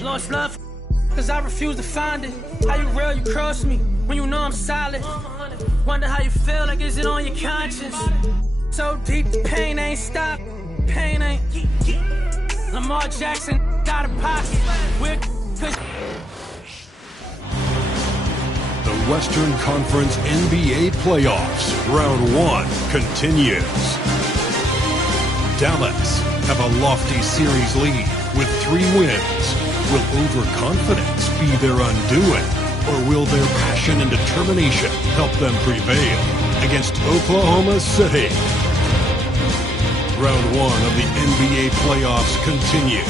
Lost love, cause I refuse to find it. How you real, you cross me, when you know I'm solid. Wonder how you feel, like is it on your conscience? So deep, the pain ain't stop, pain ain't. Lamar Jackson, out of pocket. The Western Conference NBA Playoffs, Round 1 continues. Dallas have a lofty series lead with 3 wins. Will overconfidence be their undoing, or will their passion and determination help them prevail against Oklahoma City? Round 1 of the NBA playoffs continues.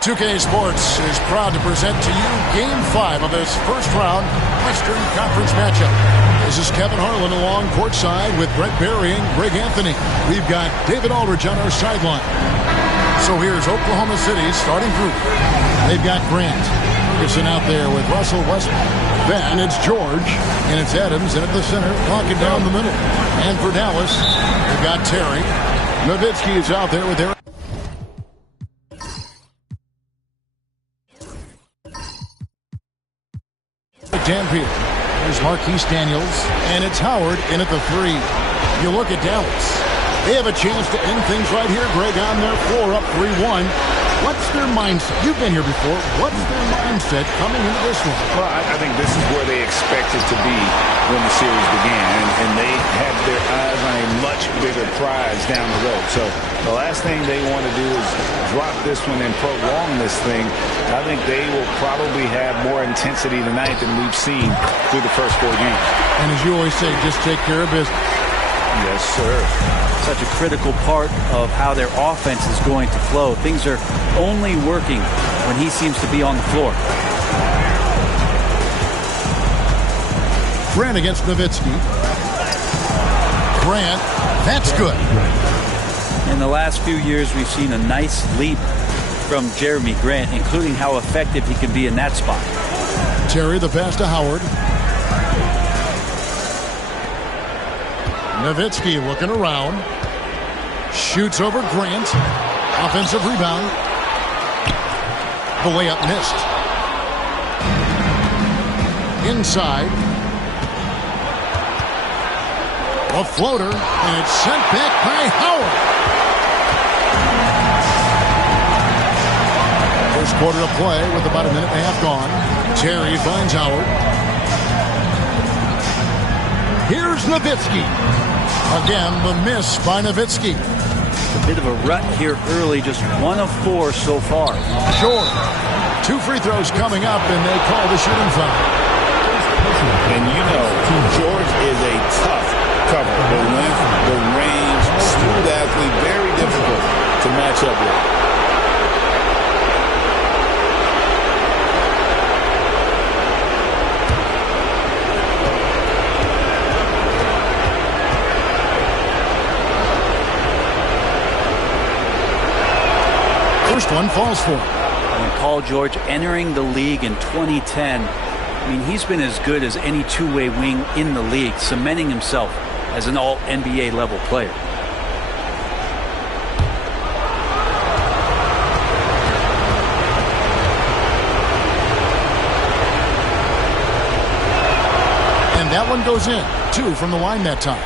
2K Sports is proud to present to you Game 5 of this first-round Western Conference matchup. This is Kevin Harlan along courtside with Brett Berry and Greg Anthony. We've got David Aldridge on our sideline. So here's Oklahoma City's starting group. They've got Grant. Gibson out there with Russell Westbrook. Then it's George, and it's Adams, and at the center, locking down the middle. And for Dallas, they've got Terry. Nowitzki is out there with their... Dampier. There's Marquise Daniels, and it's Howard in at the 3. You look at Dallas. They have a chance to end things right here, Greg, on their floor, up 3-1. What's their mindset? You've been here before. What's their mindset coming into this one? Well, I think this is where they expected to be when the series began, and they had their eyes on a much bigger prize down the road. So the last thing they want to do is drop this one and prolong this thing. I think they will probably have more intensity tonight than we've seen through the first 4 games. And as you always say, just take care of business. Yes, sir. Such a critical part of how their offense is going to flow. Things are only working when he seems to be on the floor. Grant against Nowitzki. Grant, that's good. In the last few years, we've seen a nice leap from Jeremy Grant, including how effective he can be in that spot. Terry, the pass to Howard. Nowitzki looking around. Shoots over Grant. Offensive rebound. The layup missed. Inside. A floater, and it's sent back by Howard. First quarter of play with about a minute and a half gone. Terry finds Howard. Here's Nowitzki. Again, the miss by Nowitzki. A bit of a rut here early, just 1 of 4 so far. Short. 2 free throws coming up, and they call the shooting foul. And you know, George is a tough cover. The length, the range, smooth athlete, very difficult to match up with. First one falls for him. And Paul George entering the league in 2010. I mean, he's been as good as any two-way wing in the league, cementing himself as an all-NBA level player. And that one goes in. 2 from the line that time.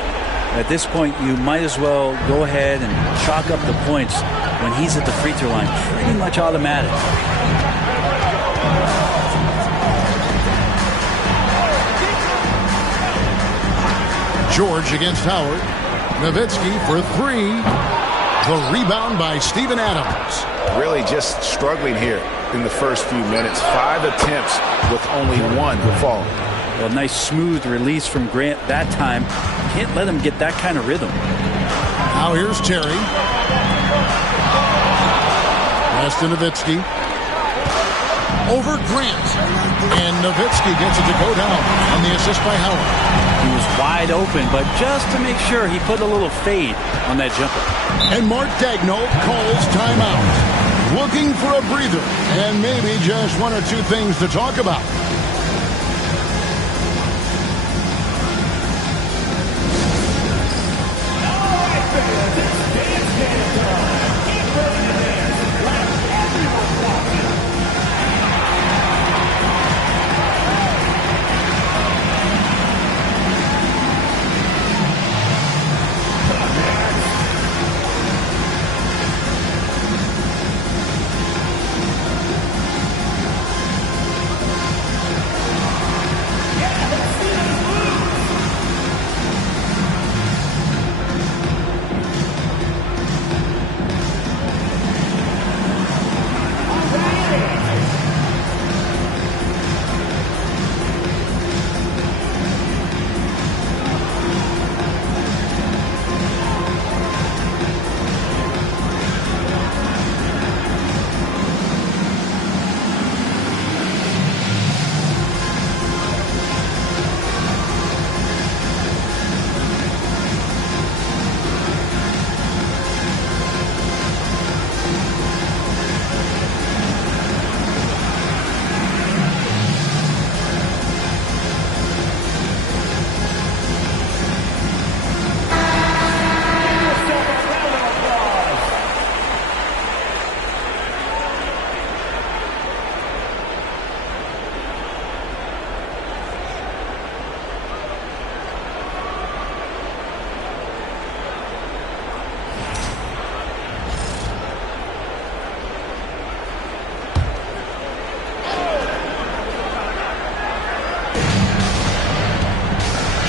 At this point, you might as well go ahead and chalk up the points when he's at the free throw line. Pretty much automatic. George against Howard. Nowitzki for 3. The rebound by Steven Adams. Really just struggling here in the first few minutes. 5 attempts with only 1 falling. Well, nice smooth release from Grant that time. Can't let him get that kind of rhythm. Now here's Terry. Pass to Nowitzki. Over Grant. And Nowitzki gets it to go down on the assist by Howard. He was wide open, but just to make sure, he put a little fade on that jumper. And Mark Daigneault calls timeout. Looking for a breather and maybe just 1 or 2 things to talk about.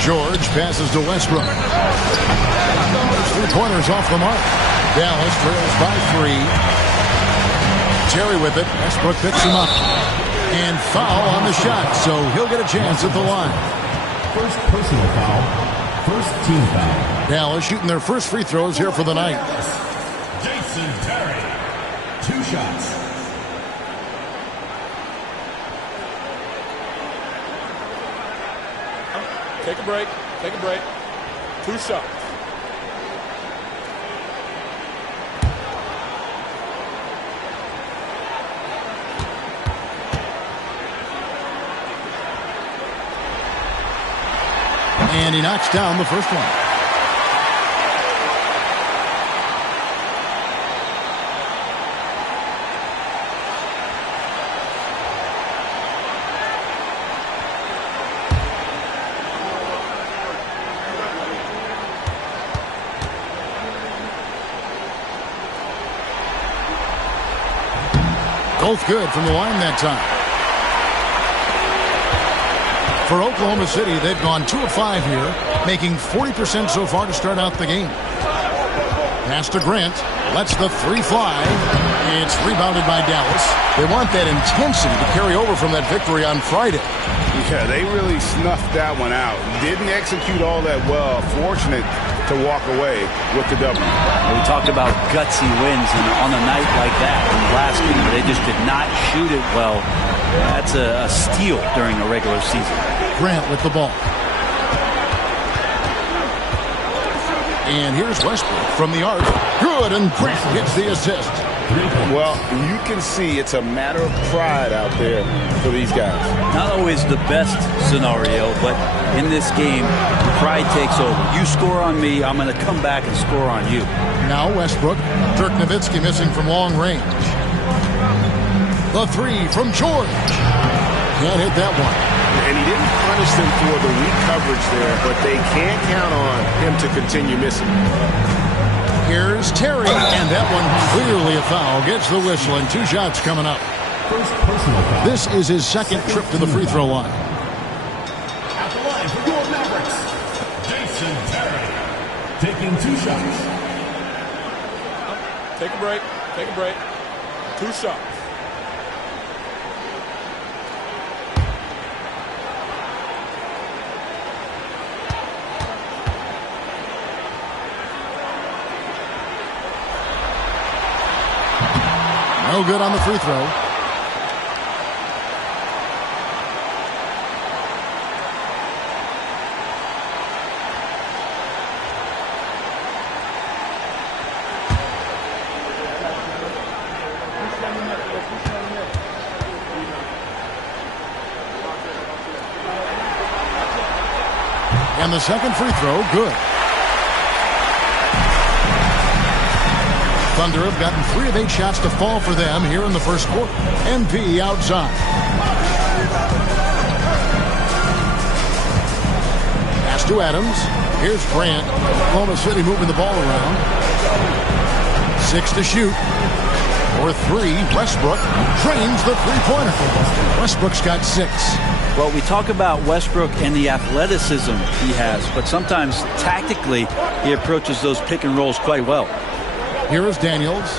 George passes to Westbrook. Those 3-pointers off the mark. Dallas trails by 3. Terry with it. Westbrook picks him up. And foul on the shot, so he'll get a chance at the line. First personal foul. First team foul. Dallas shooting their first free throws here for the night. Jason Terry. 2 shots. Take a break. Take a break. 2 shots. And he knocks down the first one. Both good from the line that time. For Oklahoma City, they've gone 2 of 5 here, making 40% so far to start out the game. Pass to Grant. Lets the 3 fly. It's rebounded by Dallas. They want that intensity to carry over from that victory on Friday. Yeah, they really snuffed that one out. Didn't execute all that well. Fortunate to walk away with the W. We talked about gutsy wins, and on a night like that, in the last game, where they just did not shoot it well, that's a steal during the regular season. Grant with the ball. And here's Westbrook from the arc. Good, and Grant gets the assist. Well, you can see it's a matter of pride out there for these guys. Not always the best scenario, but in this game, pride takes over. You score on me, I'm going to come back and score on you. Now Westbrook. Dirk Nowitzki missing from long range. The 3 from George. Can't hit that one. And he didn't punish them for the weak coverage there, but they can't count on him to continue missing. Here's Terry, and that one clearly a foul. Gets the whistle, and 2 shots coming up. First personal foul. This is his second trip to the free throw line. At the line for your Mavericks, Jason Terry. Taking 2 shots. Take a break. Take a break. 2 shots. No good on the free throw. And the second free throw, good. Thunder have gotten 3 of 8 shots to fall for them here in the first quarter. MP outside. Pass to Adams. Here's Grant. Oklahoma City moving the ball around. 6 to shoot. For 3, Westbrook drains the three-pointer. Westbrook's got 6. Well, we talk about Westbrook and the athleticism he has, but sometimes tactically he approaches those pick and rolls quite well. Here is Daniels.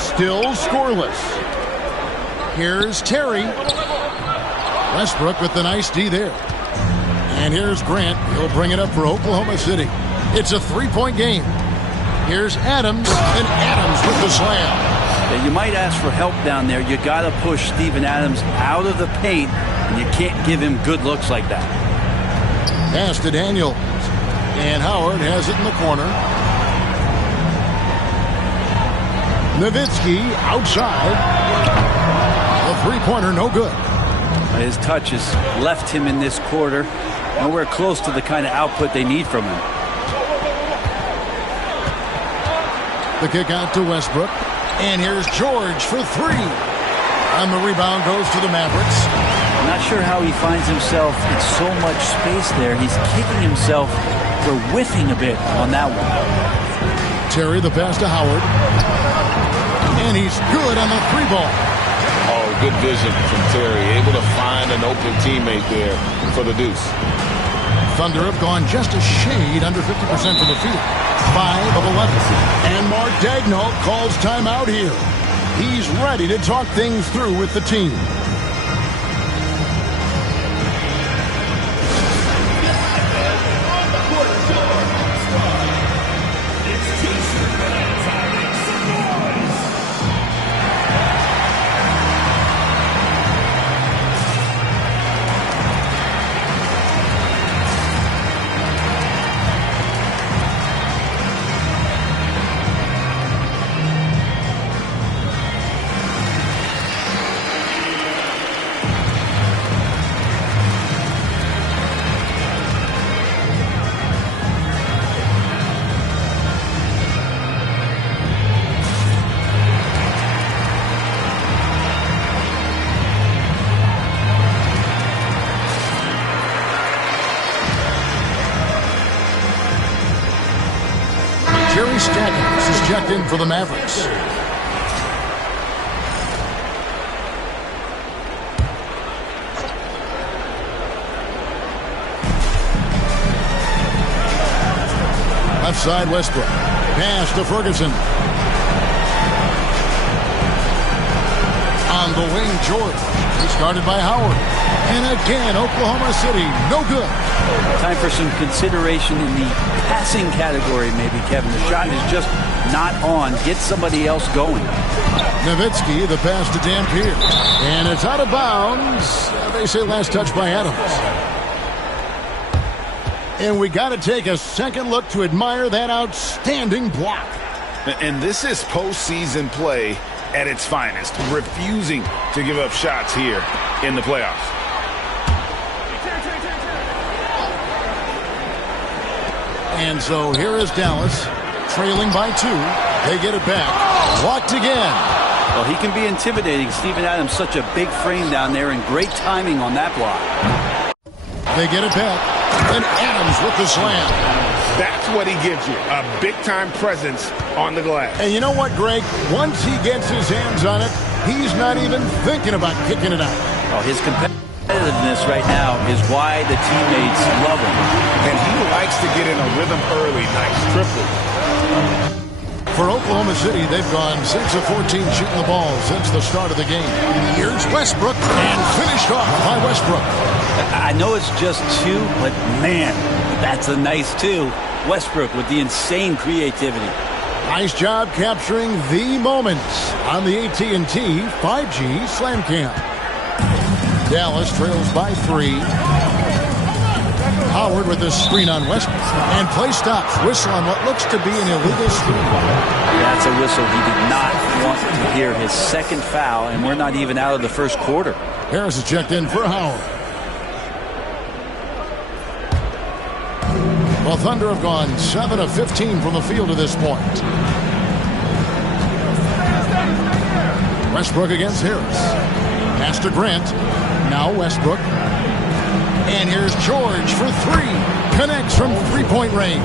Still scoreless. Here's Terry. Westbrook with the nice D there. And here's Grant. He'll bring it up for Oklahoma City. It's a 3-point game. Here's Adams, and Adams with the slam. Yeah, you might ask for help down there. You got to push Steven Adams out of the paint, and you can't give him good looks like that. Pass to Daniels. And Howard has it in the corner. Nowitzki outside. The three-pointer no good. His touch has left him in this quarter. Nowhere close to the kind of output they need from him. The kick out to Westbrook. And here's George for 3. And the rebound goes to the Mavericks. I'm not sure how he finds himself in so much space there. He's kicking himself for whiffing a bit on that one. Terry the pass to Howard. And he's good on the 3-ball. Oh, good vision from Terry. Able to find an open teammate there for the deuce. Thunder have gone just a shade under 50% from the field. 5 of 11. And Mark Daigneault calls timeout here. He's ready to talk things through with the team. Is checked in for the Mavericks. Left side Westbrook. Pass to Ferguson. On the wing, George. He's guarded by Howard. And again, Oklahoma City, no good. Time for some consideration in the passing category, maybe, Kevin. The shot is just not on. Get somebody else going. Nowitzki, the pass to Dampier. And it's out of bounds. They say last touch by Adams. And we got to take a second look to admire that outstanding block. And this is postseason play at its finest, refusing to give up shots here in the playoffs. And so here is Dallas, trailing by 2. They get it back. Blocked again. Well, he can be intimidating. Steven Adams, such a big frame down there, and great timing on that block. They get it back. And Adams with the slam. That's what he gives you, a big-time presence on the glass. And you know what, Greg? Once he gets his hands on it, he's not even thinking about kicking it out. Oh, his competitiveness right now is why the teammates love him. And he likes to get in a rhythm early. Nice triple. For Oklahoma City, they've gone 6 of 14 shooting the ball since the start of the game. Here's Westbrook, and finished off by Westbrook. I know it's just 2, but man, that's a nice 2. Westbrook with the insane creativity. Nice job capturing the moments on the AT&T 5G Slam Cam. Dallas trails by 3. Howard with the screen on Westbrook. And play stops. Whistle on what looks to be an illegal screen. Yeah, it's a whistle. He did not want to hear his second foul, and we're not even out of the first quarter. Harris is checked in for Howard. Well, Thunder have gone 7 of 15 from the field to this point. Westbrook against Harris. Pass to Grant. Now Westbrook. And here's George for three. Connects from three-point range.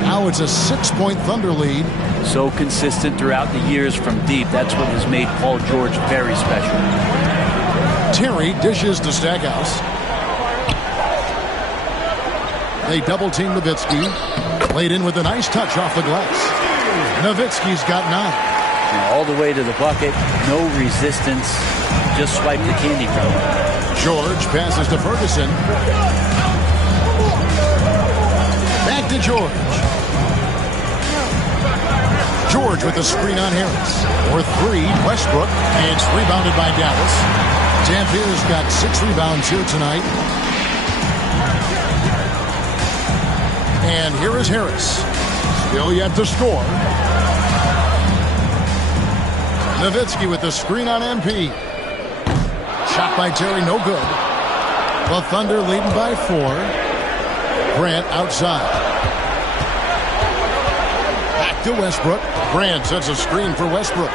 Now it's a 6-point Thunder lead. So consistent throughout the years from deep. That's what has made Paul George very special. Terry dishes to Stackhouse. They double-team Nowitzki. Played in with a nice touch off the glass. Nowitzki's got 9. All the way to the bucket. No resistance. Just swipe the candy from him. George passes to Ferguson. Back to George. George with the screen on Harris. For three, Westbrook. And it's rebounded by Dallas. Dampier's got 6 rebounds here tonight. And here is Harris. Still yet to score. Nowitzki with the screen on MP. Shot by Terry, no good. The Thunder leading by 4. Grant outside. Back to Westbrook. Grant sets a screen for Westbrook.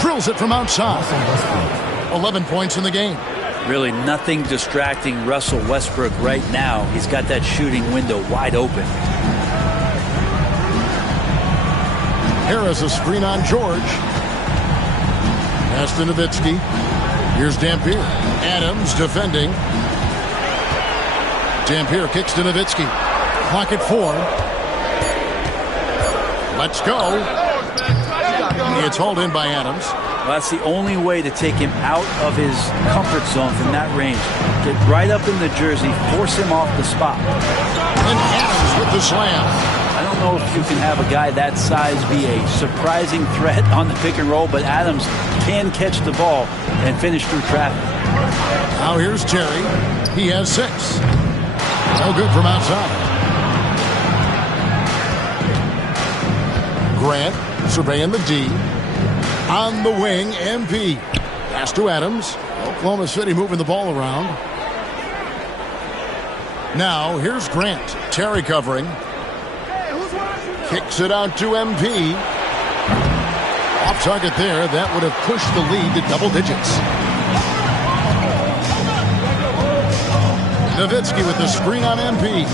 Drills it from outside. 11 points in the game. Really nothing distracting Russell Westbrook right now. He's got that shooting window wide open. Harris a screen on George. Pass to Nowitzki. Here's Dampier. Adams defending. Dampier kicks to Nowitzki. Clock at 4. Let's go. It's hauled in by Adams. Well, that's the only way to take him out of his comfort zone from that range. Get right up in the jersey, force him off the spot. And Adams with the slam. I don't know if you can have a guy that size be a surprising threat on the pick and roll, but Adams can catch the ball and finish through traffic. Now here's Terry. He has 6. No good from outside. Grant surveying the D. On the wing, MP. Pass to Adams. Oklahoma City moving the ball around. Now, here's Grant. Terry covering. Kicks it out to MP. Off target there. That would have pushed the lead to double digits. Nowitzki with the screen on MP.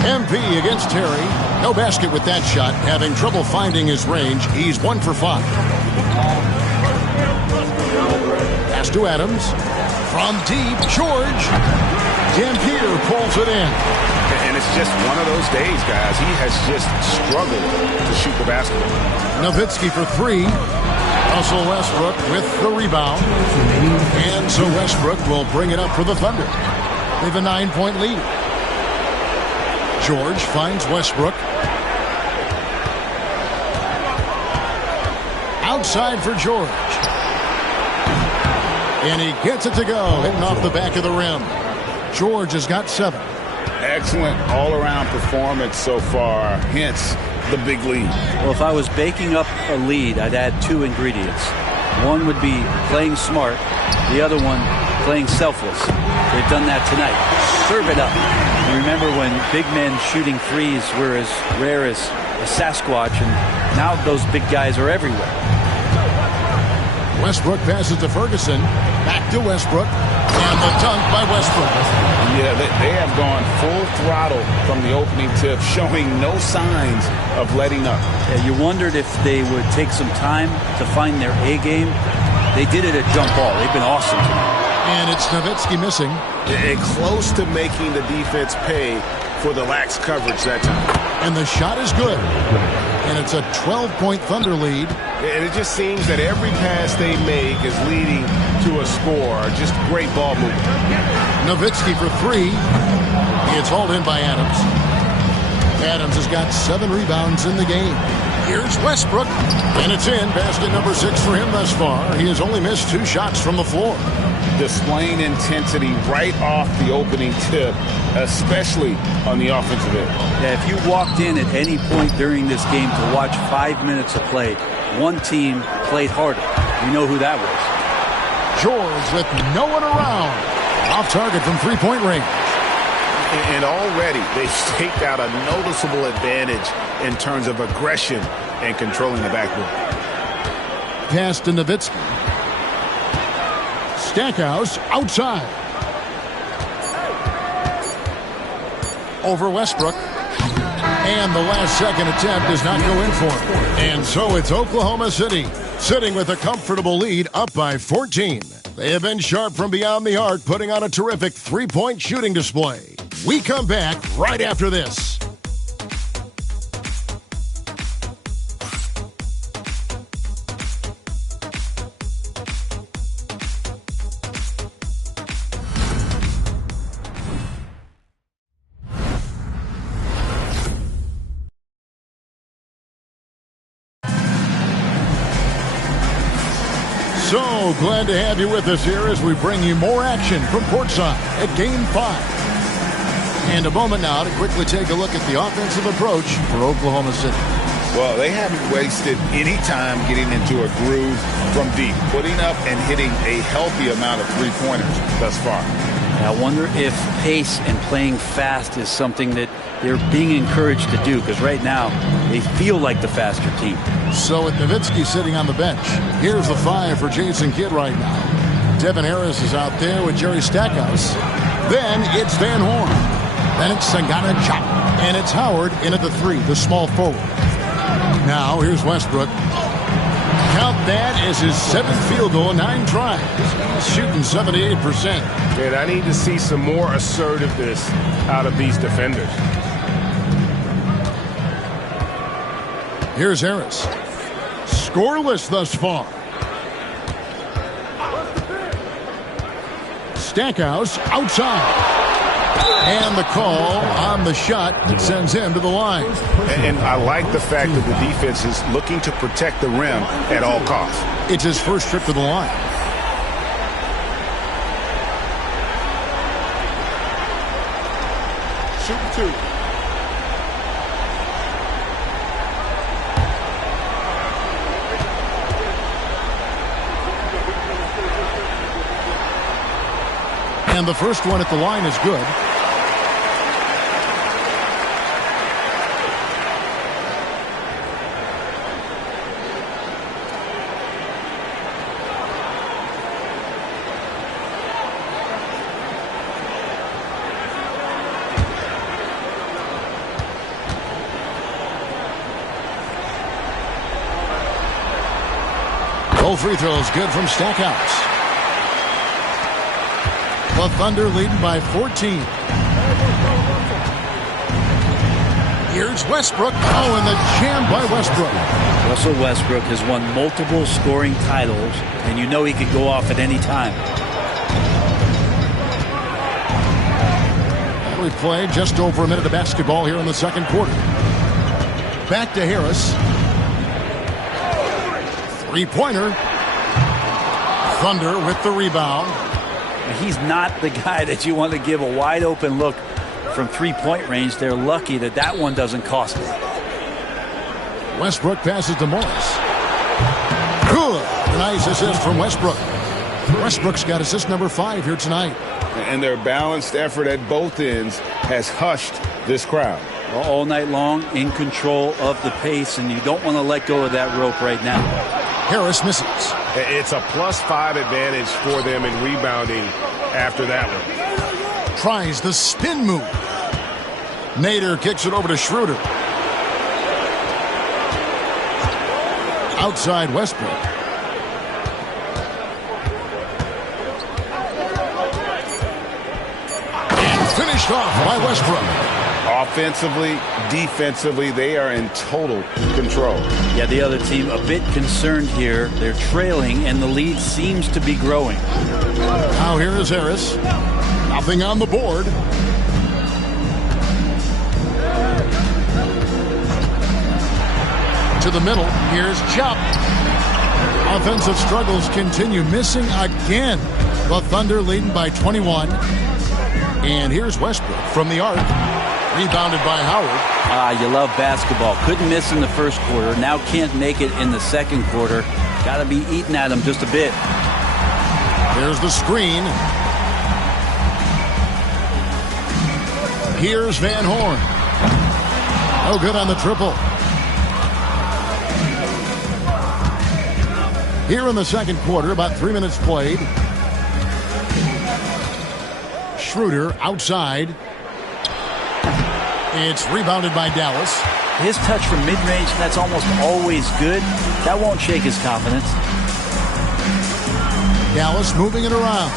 MP against Terry. No basket with that shot. Having trouble finding his range. He's 1 for 5. Pass to Adams. From deep, George. Dampier pulls it in. And it's just one of those days, guys. He has just struggled to shoot the basketball. Nowitzki for 3. Russell Westbrook with the rebound. And so Westbrook will bring it up for the Thunder. They have a 9-point lead. George finds Westbrook. Outside for George. And he gets it to go, hitting off the back of the rim. George has got 7. Excellent all-around performance so far, hence the big lead. Well, if I was baking up a lead, I'd add 2 ingredients. One would be playing smart. The other one, playing selfless. They've done that tonight. Serve it up. You remember when big men shooting threes were as rare as a Sasquatch, and now those big guys are everywhere. Westbrook passes to Ferguson. Back to Westbrook. And the dunk by Westbrook. Yeah, they have gone full throttle from the opening tip, showing no signs of letting up. Yeah, you wondered if they would take some time to find their A game. They did it at jump ball. They've been awesome tonight. And it's Nowitzki missing. Close to making the defense pay for the lax coverage that time. And the shot is good. And it's a 12-point Thunder lead. And it just seems that every pass they make is leading to a score. Just great ball movement. Nowitzki for 3. It's hauled in by Adams. Adams has got 7 rebounds in the game. Here's Westbrook. And it's in. Basket number 6 for him thus far. He has only missed 2 shots from the floor. Displaying intensity right off the opening tip, especially on the offensive end. Yeah, if you walked in at any point during this game to watch 5 minutes of play, one team played harder. You know who that was. George with no one around. Off target from 3-point range. And already they've staked out a noticeable advantage in terms of aggression and controlling the backboard. Pass to Nowitzki. Stackhouse outside. Over Westbrook. And the last second attempt does not go in for him. And so it's Oklahoma City sitting with a comfortable lead up by 14. They have been sharp from beyond the arc, putting on a terrific three-point shooting display. We come back right after this. So glad to have you with us here as we bring you more action from courtside at Game 5. And a moment now to quickly take a look at the offensive approach for Oklahoma City. Well, they haven't wasted any time getting into a groove from deep, putting up and hitting a healthy amount of three-pointers thus far. I wonder if pace and playing fast is something that they're being encouraged to do, because right now they feel like the faster team. So with Nowitzki sitting on the bench, here's the 5 for Jason Kidd right now. Devin Harris is out there with Jerry Stackhouse. Then it's Van Horn. Then it's Sangana Chop. And it's Howard in at the 3, the small forward. Now here's Westbrook. Count that as his 7th field goal, 9 tries. He's shooting 78%. And I need to see some more assertiveness out of these defenders. Here's Harris. Scoreless thus far. Stackhouse outside. And the call on the shot that sends him to the line. And I like the fact that the defense is looking to protect the rim at all costs. It's his first trip to the line. Shoot 2. And the first one at the line is good. Both free throws good from Stackhouse. The Thunder leading by 14. Here's Westbrook. Oh, and the jam by Westbrook. Russell Westbrook has won multiple scoring titles, and you know he could go off at any time. We play just over a minute of basketball here in the second quarter. Back to Harris. Three-pointer. Thunder with the rebound. He's not the guy that you want to give a wide open look from three-point range. They're lucky that that one doesn't cost them. Westbrook passes to Morris. Good. Nice assist from Westbrook. Westbrook's got assist number 5 here tonight. And their balanced effort at both ends has hushed this crowd. All night long, in control of the pace, and you don't want to let go of that rope right now. Harris misses. It's a +5 advantage for them in rebounding after that one. Tries the spin move. Nader kicks it over to Schroeder. Outside Westbrook. And finished off by Westbrook. Offensively, defensively, they are in total control. Yeah, the other team a bit concerned here. They're trailing, and the lead seems to be growing. Now here is Harris. Nothing on the board. To the middle. Here's Chop. Offensive struggles continue. Missing again. The Thunder leading by 21. And here's Westbrook from the arc. Rebounded by Howard. You love basketball. Couldn't miss in the first quarter. Now can't make it in the second quarter. Got to be eating at him just a bit. There's the screen. Here's Van Horn. No good on the triple. Here in the second quarter, about 3 minutes played. Schroeder outside. It's rebounded by Dallas. His touch from mid-range, that's almost always good. That won't shake his confidence. Dallas moving it around.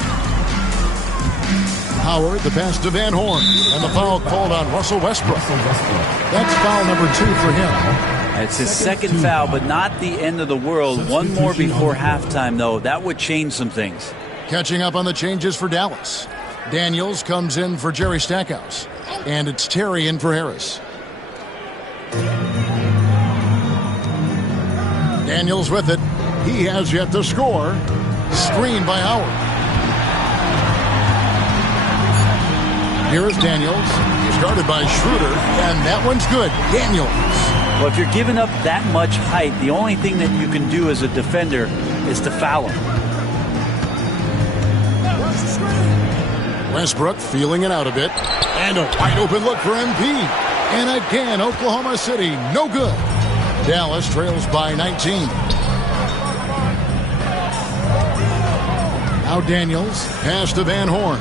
Howard, the pass to Van Horn. And the foul called on Russell Westbrook. That's foul number 2 for him. It's his second foul, but not the end of the world. One more before halftime, though. That would change some things. Catching up on the changes for Dallas. Daniels comes in for Jerry Stackhouse. And it's Terry in for Harris. Daniels with it. He has yet to score. Screen by Howard. Here is Daniels. He's guarded by Schroeder. And that one's good. Daniels. Well, if you're giving up that much height, the only thing that you can do as a defender is to foul him. Westbrook feeling it out a bit. And a wide open look for MP. And again, Oklahoma City, no good. Dallas trails by 19. Now Daniels, pass to Van Horn.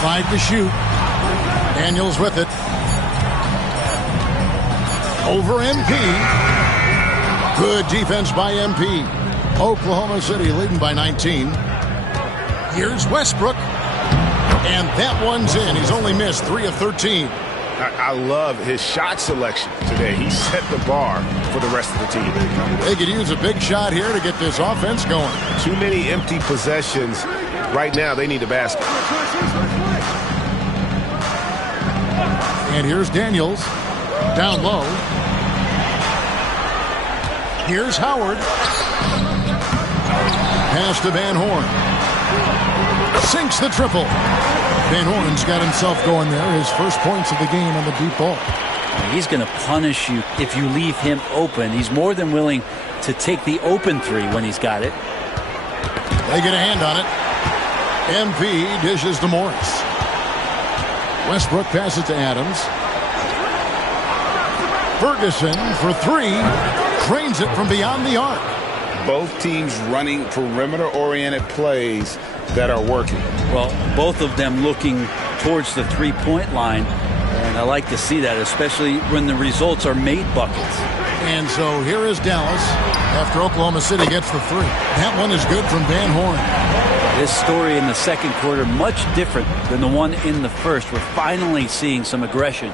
Five to shoot. Daniels with it. Over MP. Good defense by MP. Oklahoma City leading by 19. Here's Westbrook. And that one's in. He's only missed 3 of 13. I love his shot selection today. He set the bar for the rest of the team. They could use a big shot here to get this offense going. Too many empty possessions. Right now, they need a basket. And here's Daniels. Down low. Here's Howard. Pass to Van Horn. Sinks the triple. Van Horn's got himself going there. His first points of the game on the deep ball. He's going to punish you if you leave him open. He's more than willing to take the open three when he's got it. They get a hand on it. MP dishes to Morris. Westbrook passes to Adams. Ferguson for 3. Drains it from beyond the arc. Both teams running perimeter-oriented plays that are working. Well, both of them looking towards the three-point line. And I like to see that, especially when the results are made buckets. And so here is Dallas after Oklahoma City gets the 3. That one is good from Van Horn. This story in the second quarter, much different than the one in the first. We're finally seeing some aggression.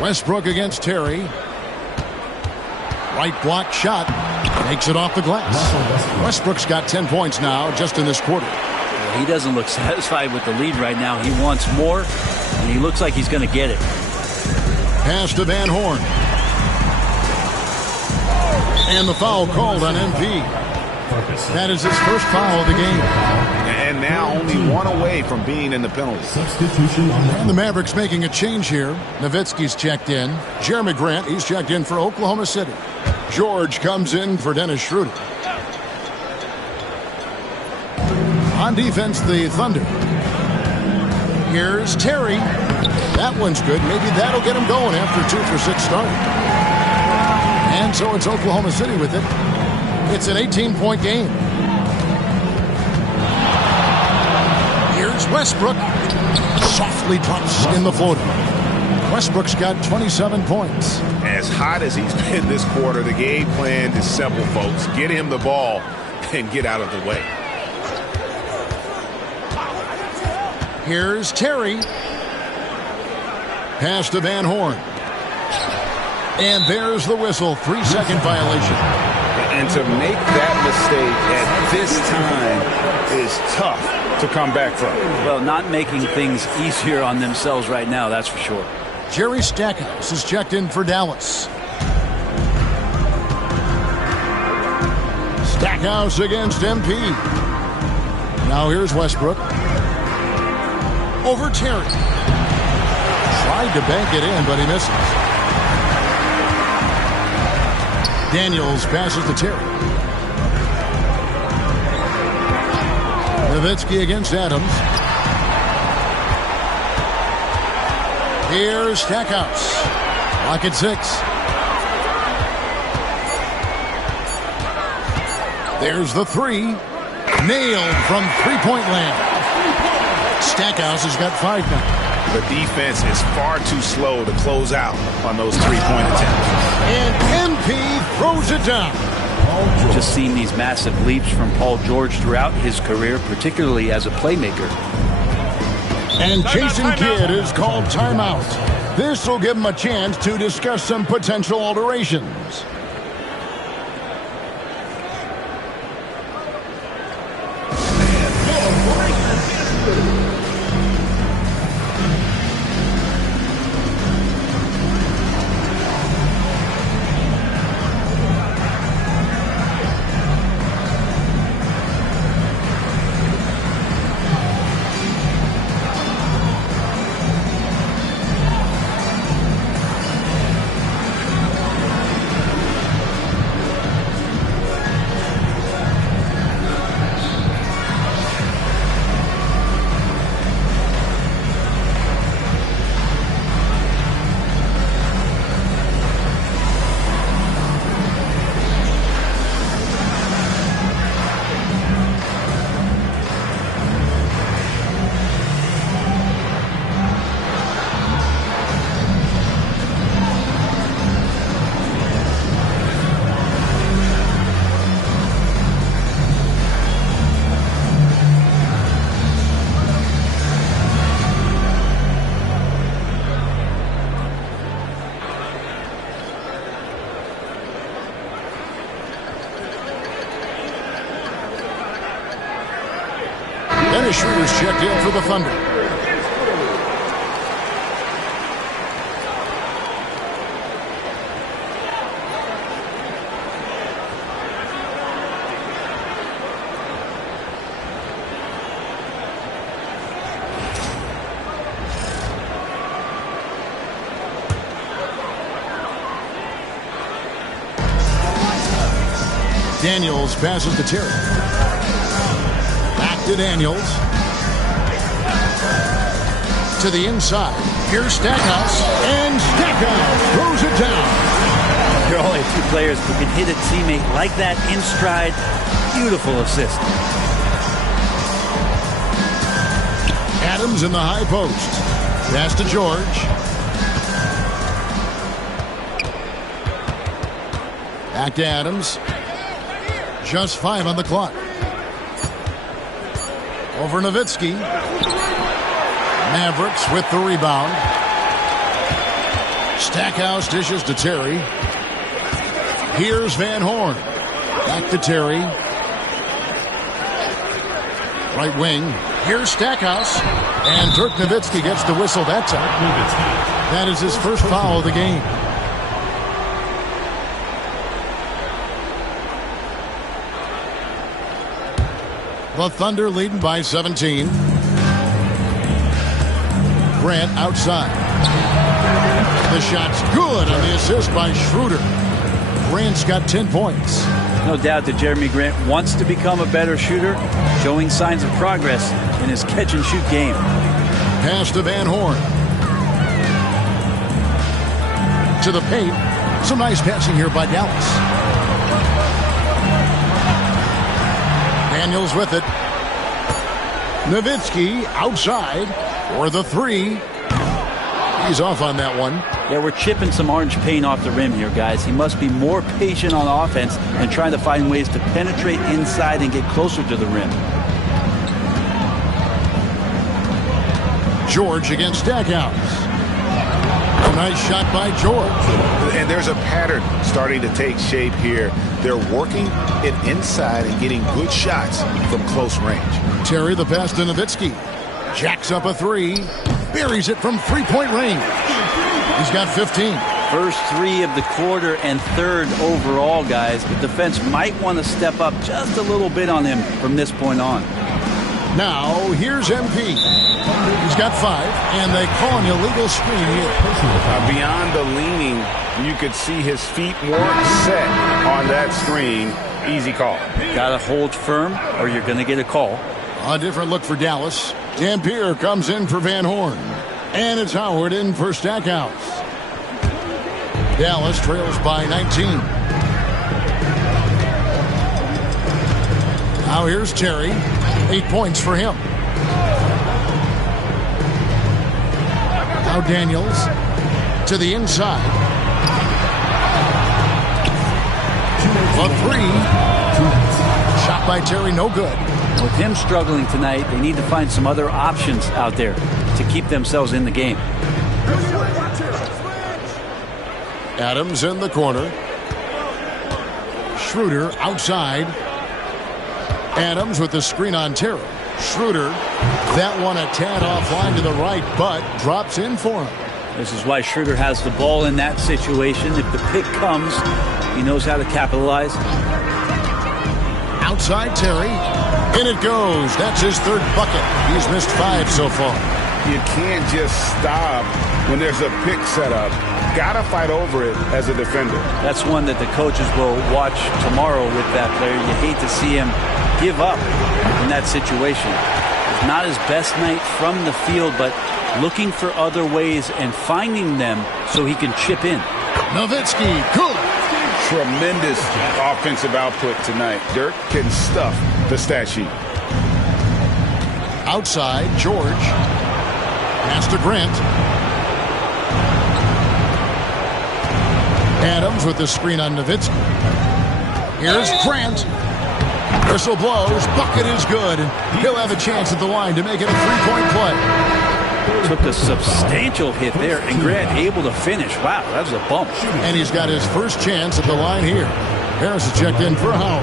Westbrook against Terry. Right block shot. Makes it off the glass. Westbrook's got 10 points now just in this quarter. He doesn't look satisfied with the lead right now. He wants more, and he looks like he's going to get it. Pass to Van Horn. And the foul called on MP. That is his first foul of the game. And now only one away from being in the penalty. Substitution on And the Mavericks making a change here. Nowitzki's checked in. Jeremy Grant, he's checked in for Oklahoma City. George comes in for Dennis Schroeder. On defense, the Thunder. Here's Terry. That one's good. Maybe that'll get him going after 2 for 6 start. And so it's Oklahoma City with it. It's an 18-point game. Here's Westbrook. Softly drops in the floater. Westbrook's got 27 points. As hot as he's been this quarter, the game plan is simple, folks. Get him the ball and get out of the way. Here's Terry. Pass to Van Horn. And there's the whistle. 3-second violation. And to make that mistake at this time is tough to come back from. Well, not making things easier on themselves right now, that's for sure. Jerry Stackhouse is checked in for Dallas. Stackhouse against MP. Now here's Westbrook. Over Terry. Tried to bank it in, but he misses. Daniels passes to Terry. Nowitzki against Adams. Here's Stackhouse. Lock at 6. There's the 3. Nailed from three-point land. Stackhouse has got 5 now. The defense is far too slow to close out on those three-point attempts. And MP throws it down. Just seen these massive leaps from Paul George throughout his career, particularly as a playmaker. And Jason Kidd is called timeout. This will give him a chance to discuss some potential alterations. Dennis Schroeder's checked in for the Thunder. Daniels passes to Terry. Back to Daniels. To the inside. Here's Stackhouse. And Stackhouse throws it down. There are only 2 players who can hit a teammate like that in stride. Beautiful assist. Adams in the high post. Pass to George. Back to Adams. Just 5 on the clock. Over Nowitzki. Mavericks with the rebound. Stackhouse dishes to Terry. Here's Van Horn. Back to Terry. Right wing. Here's Stackhouse. And Dirk Nowitzki gets the whistle that time. That is his first foul of the game. The Thunder leading by 17. Grant outside. The shot's good on the assist by Schroeder. Grant's got 10 points. No doubt that Jeremy Grant wants to become a better shooter, showing signs of progress in his catch-and-shoot game. Pass to Van Horn. To the paint. Some nice passing here by Dallas. Daniels with it. Nowitzki outside for the 3. He's off on that one. Yeah, we're chipping some orange paint off the rim here, guys. He must be more patient on offense and trying to find ways to penetrate inside and get closer to the rim. George against Stackhouse. A nice shot by George. And there's a pattern starting to take shape here. They're working it inside and getting good shots from close range. Terry the pass to Nowitzki. Jacks up a 3. Buries it from three-point range. He's got 15. First 3 of the quarter and 3rd overall, guys. The defense might want to step up just a little bit on him from this point on. Now, here's MP. He's got 5, and they call an illegal screen here. Beyond the leaning, you could see his feet weren't set on that screen. Easy call. Got to hold firm, or you're going to get a call. A different look for Dallas. Dampier comes in for Van Horn. And it's Howard in for Stackhouse. Dallas trails by 19. Now here's Terry. 8 points for him. Now Daniels to the inside. A 3. Shot by Terry, no good. With him struggling tonight, they need to find some other options out there to keep themselves in the game. Adams in the corner. Schroeder outside. Adams with the screen on Terry. Schroeder, that one a tad offline to the right, but drops in for him. This is why Schroeder has the ball in that situation. If the pick comes, he knows how to capitalize. Outside Terry. In it goes. That's his 3rd bucket. He's missed 5 so far. You can't just stop when there's a pick set up. Gotta fight over it as a defender. That's one that the coaches will watch tomorrow with that player. You hate to see him give up in that situation. It's not his best night from the field, but looking for other ways and finding them so he can chip in. Nowitzki, good. Tremendous offensive output tonight. Dirk can stuff the stat sheet. Outside, George. Pass to Grant. Adams with the screen on Nowitzki. Here's Grant. Whistle blows. Bucket is good. He'll have a chance at the line to make it a 3-point play. Took a substantial hit there, and Grant able to finish. Wow, that was a bump. And he's got his first chance at the line here. Harris is checked in for Howard.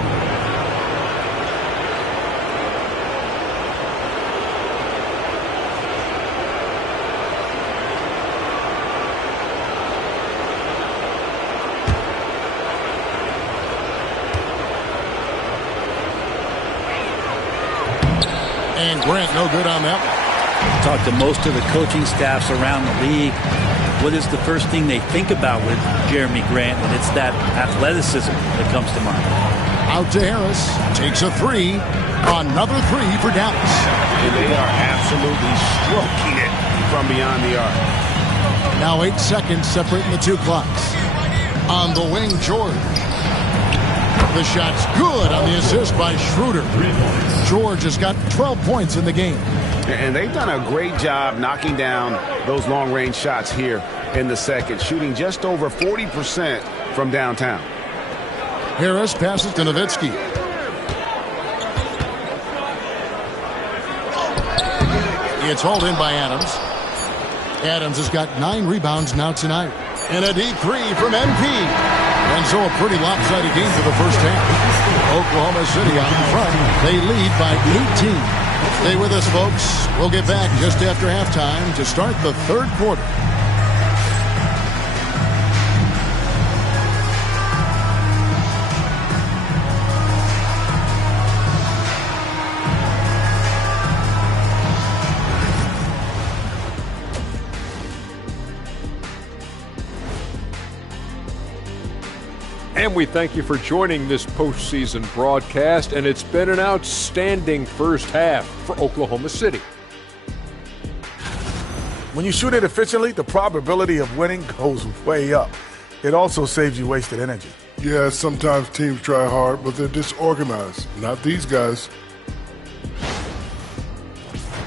And Grant no good on that one. Talked to most of the coaching staffs around the league. What is the first thing they think about with Jeremy Grant? And it's that athleticism that comes to mind. Out to Harris. Takes a 3. Another 3 for Dallas. And they are absolutely stroking it from beyond the arc. Now 8 seconds separating the 2 clocks. On the wing, George. The shot's good on the assist by Schroeder. George has got 12 points in the game. And they've done a great job knocking down those long-range shots here in the second, shooting just over 40% from downtown. Harris passes to Nowitzki. It's hauled in by Adams. Adams has got 9 rebounds now tonight. And a deep 3 from MP. And so a pretty lopsided game for the first half. Oklahoma City out in front. They lead by 18. Stay with us, folks. We'll get back just after halftime to start the 3rd quarter. And we thank you for joining this postseason broadcast, and it's been an outstanding first half for Oklahoma City. When you shoot it efficiently, the probability of winning goes way up. It also saves you wasted energy. Yeah, sometimes teams try hard, but they're disorganized. Not these guys.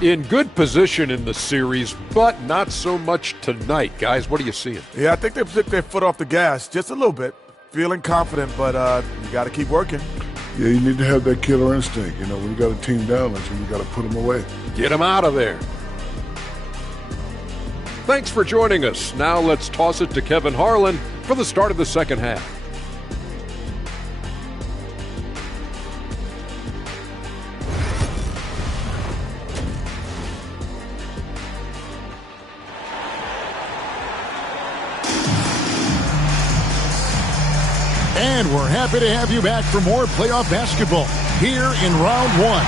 In good position in the series, but not so much tonight. Guys, what are you seeing? Yeah, I think they took their foot off the gas just a little bit. Feeling confident, but you got to keep working. Yeah, you need to have that killer instinct. You know, when you got a team down, that's when you got to put them away. Get them out of there. Thanks for joining us. Now let's toss it to Kevin Harlan for the start of the second half. And we're happy to have you back for more playoff basketball here in round 1.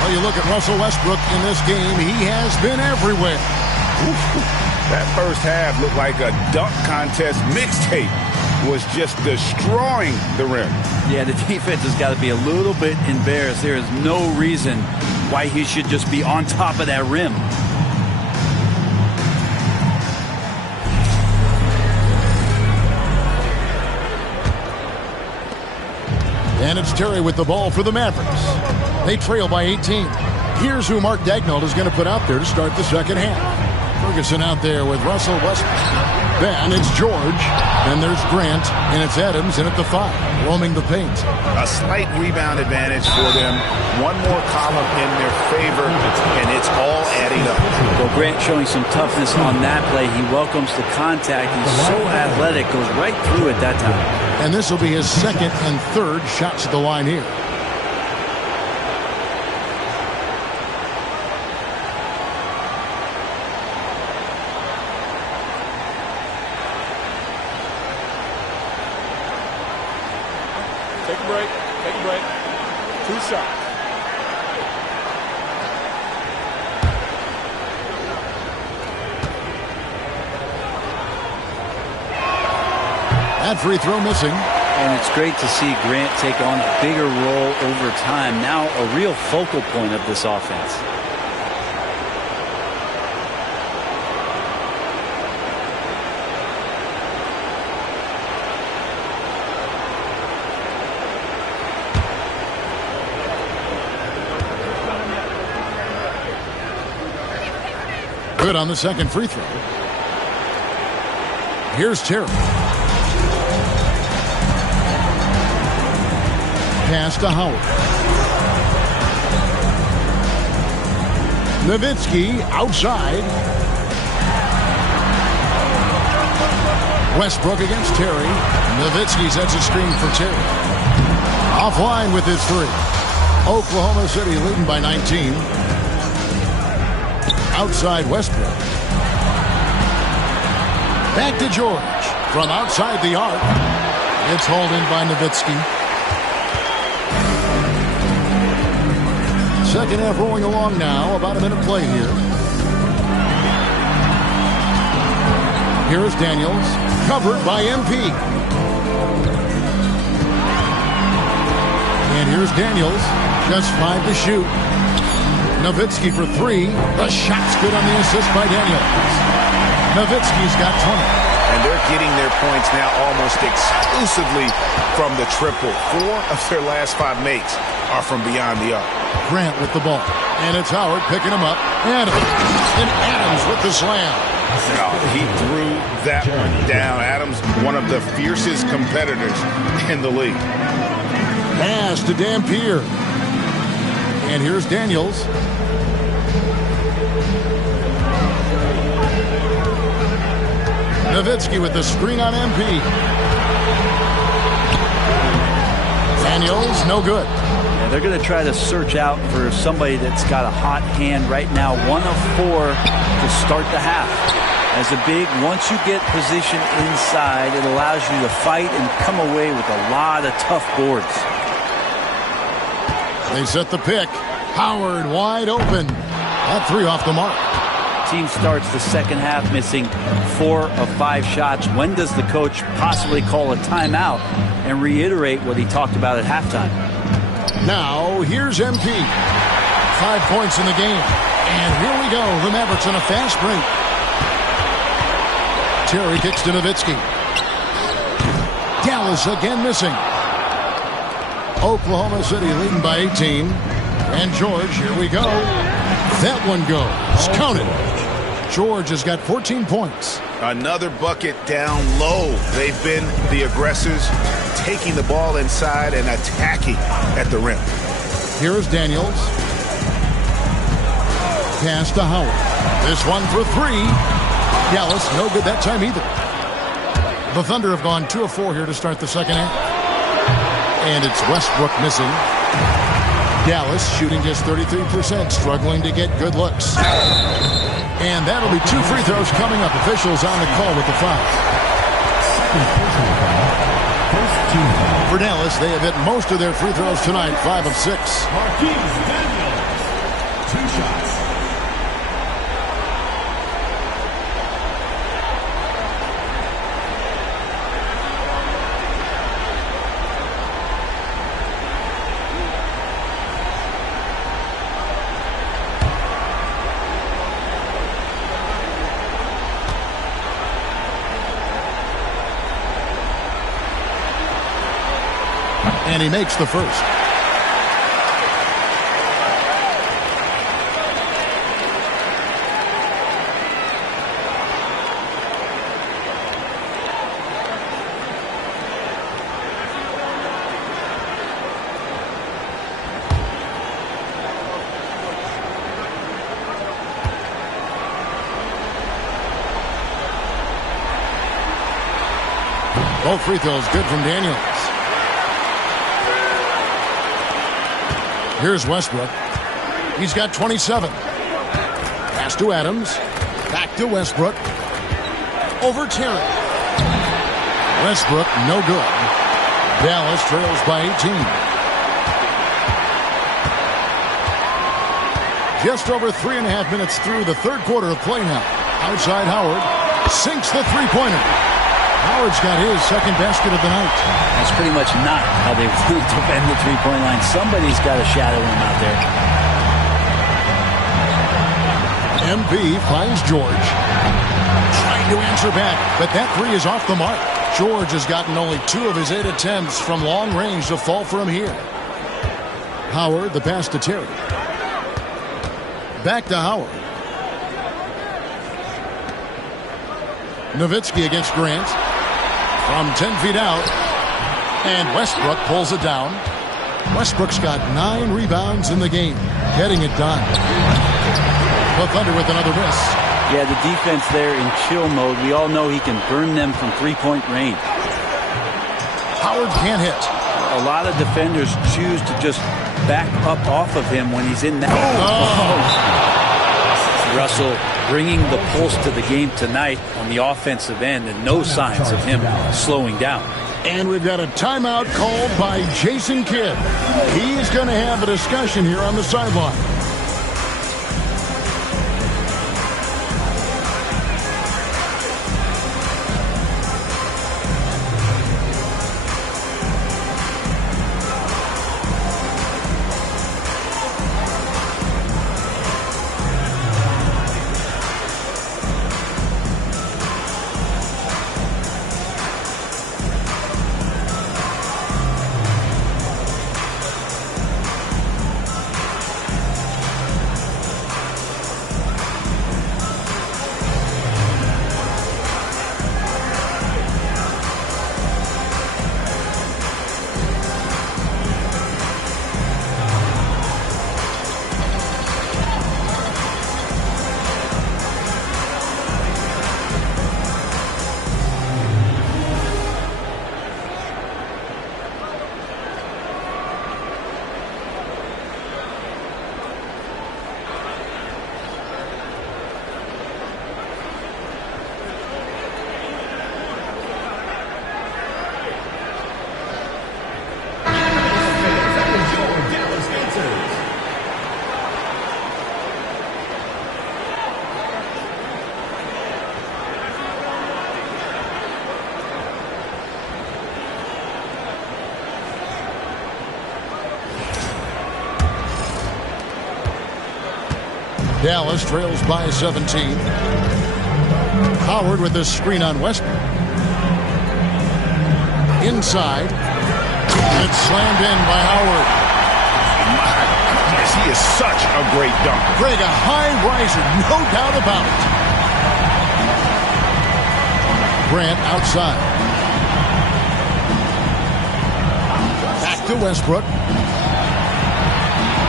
Well, you look at Russell Westbrook in this game, he has been everywhere. That first half looked like a dunk contest mixtape. Was just destroying the rim. Yeah, the defense has got to be a little bit embarrassed. There is no reason why he should just be on top of that rim. And it's Terry with the ball for the Mavericks. They trail by 18. Here's who Mark Daigneault is going to put out there to start the second half. Ferguson out there with Russell Westbrook. Then it's George. Then there's Grant. And it's Adams in at the 5, roaming the paint. A slight rebound advantage for them. One more column in their favor, and it's all adding up. Well, Grant showing some toughness on that play. He welcomes the contact. He's so athletic, goes right through it that time. And this will be his second and third shots at the line here. Take a break. Take a break. 2 shots. That free throw missing. And it's great to see Grant take on a bigger role over time. Now a real focal point of this offense. Good on the second free throw. Here's Terry. Pass to Howard. Nowitzki outside. Westbrook against Terry. Nowitzki sets a screen for Terry. Offline with his 3. Oklahoma City leading by 19. Outside Westbrook. Back to George. From outside the arc. It's hauled in by Nowitzki. Second half rolling along now. About a minute play here. Here's Daniels. Covered by MP. And here's Daniels. Just 5 to shoot. Nowitzki for 3. The shot's good on the assist by Daniels. Nowitzki's got 20. And they're getting their points now almost exclusively from the triple. 4 of their last 5 makes are from beyond the arc. Grant with the ball. And it's Howard picking him up. And Adams with the slam. Oh, he threw that one down. Adams, one of the fiercest competitors in the league. Pass to Dampier. And here's Daniels. Nowitzki with the screen on MP. Daniels, no good. Yeah, they're going to try to search out for somebody that's got a hot hand right now. 1 of 4 to start the half. As a big, once you get position inside, it allows you to fight and come away with a lot of tough boards. They set the pick. Howard wide open. That 3 off the mark. Team starts the second half missing 4 of 5 shots. When does the coach possibly call a timeout and reiterate what he talked about at halftime? Now, here's MP. 5 points in the game. And here we go. The Mavericks on a fast break. Terry kicks to Nowitzki. Dallas again missing. Oklahoma City leading by 18. And George, here we go. That one goes. Counted. George has got 14 points. Another bucket down low. They've been the aggressors, taking the ball inside and attacking at the rim. Here's Daniels. Pass to Howard. This one for 3. Dallas, no good that time either. The Thunder have gone 2 of 4 here to start the second half. And it's Westbrook missing. Dallas shooting just 33%, struggling to get good looks. And that'll be 2 free throws coming up. Officials on the call with the foul. For Dallas, they have hit most of their free throws tonight, 5 of 6. 2 shots. And he makes the first. Both free throws good from Daniels. Here's Westbrook. He's got 27. Pass to Adams. Back to Westbrook. Over Terry. Westbrook, no good. Dallas trails by 18. Just over 3.5 minutes through the third quarter of play now. Outside Howard. Sinks the three-pointer. Howard's got his second basket of the night. That's pretty much not how they want to defend the three-point line. Somebody's got to shadow him out there. MP finds George. Trying to answer back, but that three is off the mark. George has gotten only 2 of his 8 attempts from long range to fall from here. Howard, the pass to Terry. Back to Howard. Nowitzki against Grant. From 10 feet out. And Westbrook pulls it down. Westbrook's got 9 rebounds in the game. Getting it done. The Thunder with another miss. Yeah, the defense there in chill mode. We all know he can burn them from three-point range. Howard can't hit. A lot of defenders choose to just back up off of him when he's in that. Russell bringing the pulse to the game tonight on the offensive end, and no signs of him slowing down. And we've got a timeout called by Jason Kidd. He's going to have a discussion here on the sideline. Dallas trails by 17. Howard with the screen on Westbrook. Inside. It's slammed in by Howard. My goodness, he is such a great dunker. Greg, a high riser, no doubt about it. Grant outside. Back to Westbrook.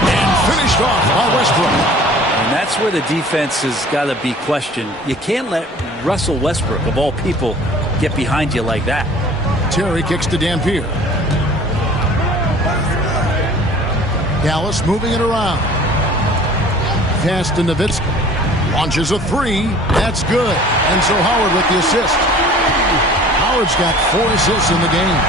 And finished off by Westbrook. And that's where the defense has got to be questioned. You can't let Russell Westbrook, of all people, get behind you like that. Terry kicks to Dampier. Dallas moving it around. Pass to Nowitzki. Launches a three. That's good. And so Howard with the assist. Howard's got 4 assists in the game.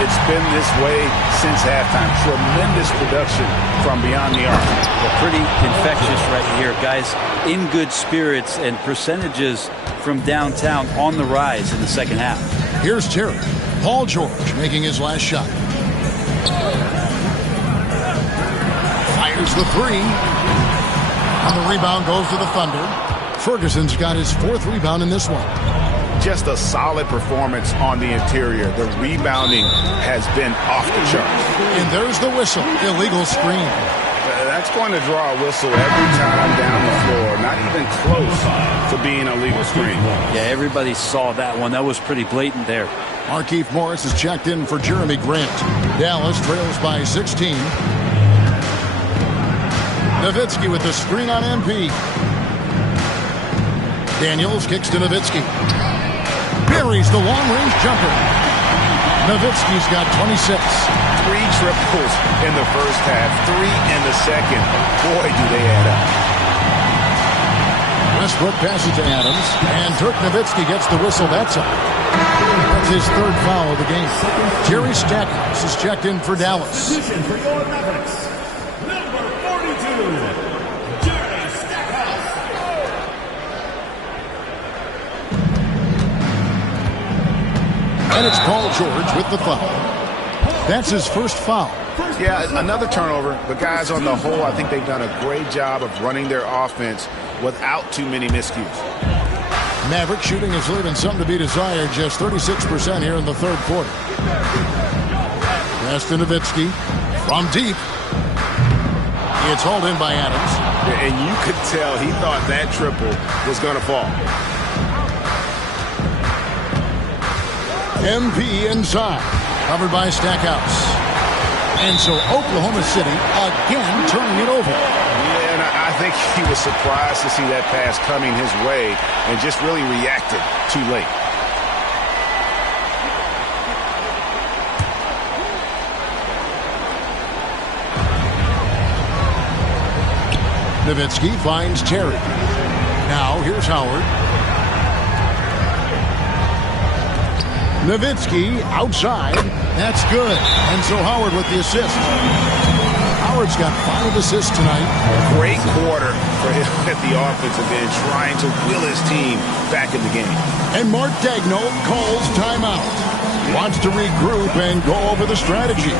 It's been this way since halftime. Tremendous production from beyond the arc. Well, pretty infectious right here. Guys in good spirits and percentages from downtown on the rise in the second half. Here's Terry. Paul George making his last shot. Fires the three. And the rebound goes to the Thunder. Ferguson's got his 4th rebound in this one. Just a solid performance on the interior. The rebounding has been off the charts. And there's the whistle. Illegal screen. That's going to draw a whistle every time down the floor. Not even close to being a legal screen. Yeah, everybody saw that one. That was pretty blatant there. Markieff Morris is checked in for Jeremy Grant. Dallas trails by 16. Nowitzki with the screen on MP. Daniels kicks to Nowitzki. Buries the long-range jumper. Nowitzki's got 26. 3 triples in the first half, 3 in the second. Boy, do they add up. Westbrook passes to Adams, and Dirk Nowitzki gets the whistle. That's up. That's his 3rd foul of the game. Jerry Stackhouse is checked in for Dallas. Position for your Mavericks, number 42, Jerry Stackhouse. And it's Paul George with the foul. That's his 1st foul. Yeah, another turnover. But guys, on the whole, I think they've done a great job of running their offense without too many miscues. Maverick shooting is leaving something to be desired. Just 36% here in the 3rd quarter. Pass to Nowitzki from deep. It's hauled in by Adams. And you could tell he thought that triple was going to fall. MP inside. Covered by Stackhouse. And so Oklahoma City again turning it over. Yeah, and I think he was surprised to see that pass coming his way and just really reacted too late. Nowitzki finds Terry. Now here's Howard. Nowitzki outside. That's good. And so Howard with the assist. Howard's got 5 assists tonight. Great quarter for him at the offensive end, trying to will his team back in the game. And Mark Daigneault calls timeout. Wants to regroup and go over the strategy.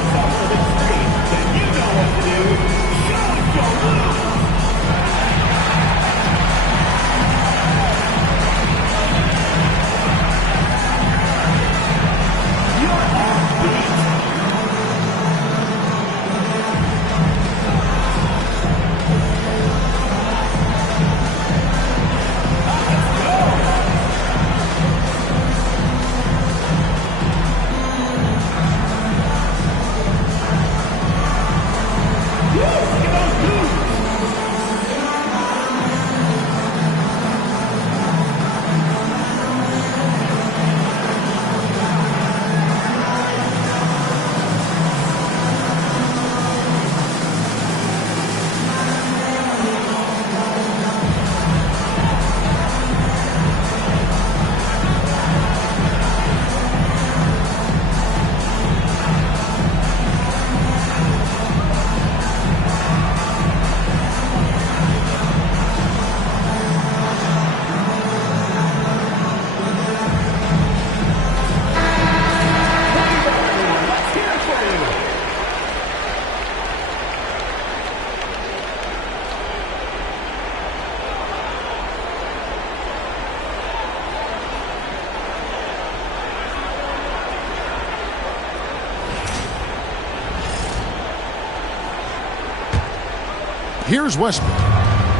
Here's Westbrook.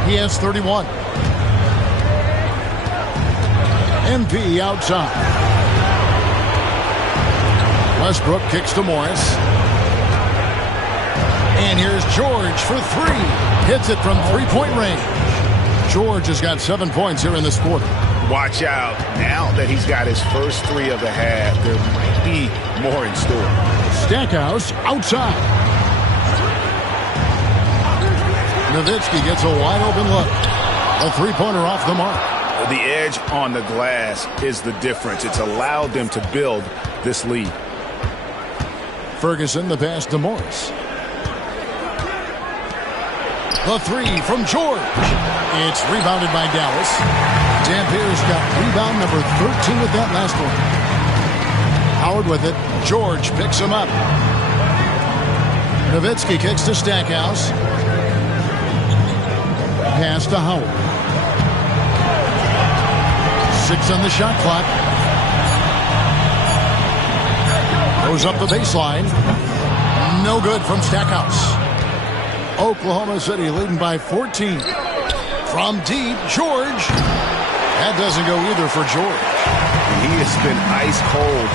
He has 31. MP outside. Westbrook kicks to Morris. And here's George for 3. Hits it from 3-point range. George has got 7 points here in this quarter. Watch out. Now that he's got his first 3 of the half, there might be more in store. Stackhouse outside. Nowitzki gets a wide-open look. A 3-pointer off the mark. The edge on the glass is the difference. It's allowed them to build this lead. Ferguson, the pass to Morris. The three from George. It's rebounded by Dallas. Dampier's got rebound number 13 with that last one. Howard with it. George picks him up. Nowitzki kicks to Stackhouse. Pass to Howard. 6 on the shot clock. Goes up the baseline. No good from Stackhouse. Oklahoma City leading by 14. From deep, George. That doesn't go either for George. He has been ice cold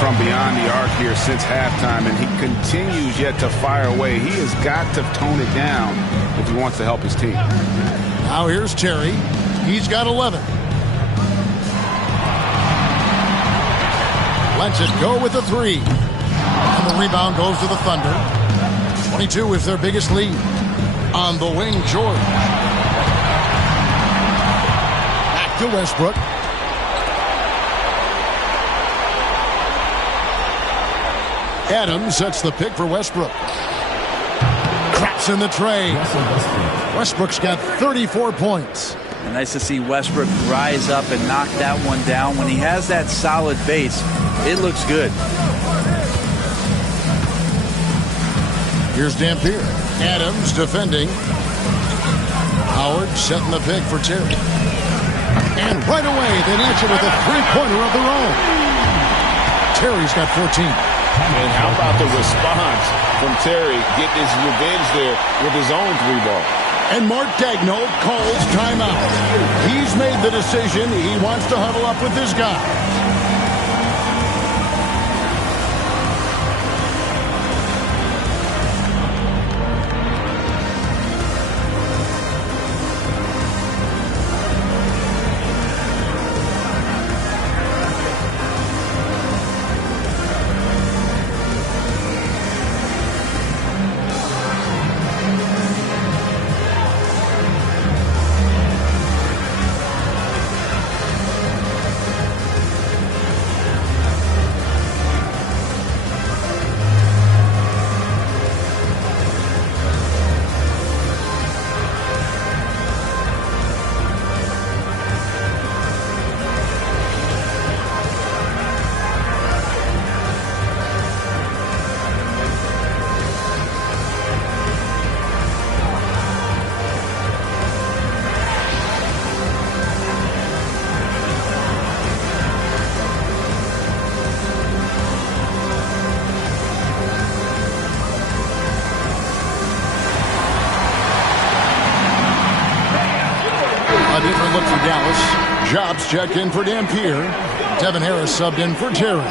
from beyond the arc here since halftime, and he continues yet to fire away. He has got to tone it down if he wants to help his team. Now here's Terry. He's got 11. Lets it go with the three. And the rebound goes to the Thunder. 22 is their biggest lead. On the wing, George. Back to Westbrook. Adams sets the pick for Westbrook. Traps in the tray. Westbrook's got 34 points. And nice to see Westbrook rise up and knock that one down. When he has that solid base, it looks good. Here's Dampier. Adams defending. Howard setting the pick for Terry. And right away, they answer with a three-pointer of their own. Terry's got 14. And how about the response from Terry getting his revenge there with his own three ball? And Mark Daigneault calls timeout. He's made the decision. He wants to huddle up with this guy. A different look for Dallas. Jobs checked in for Dampier. Devin Harris subbed in for Terry.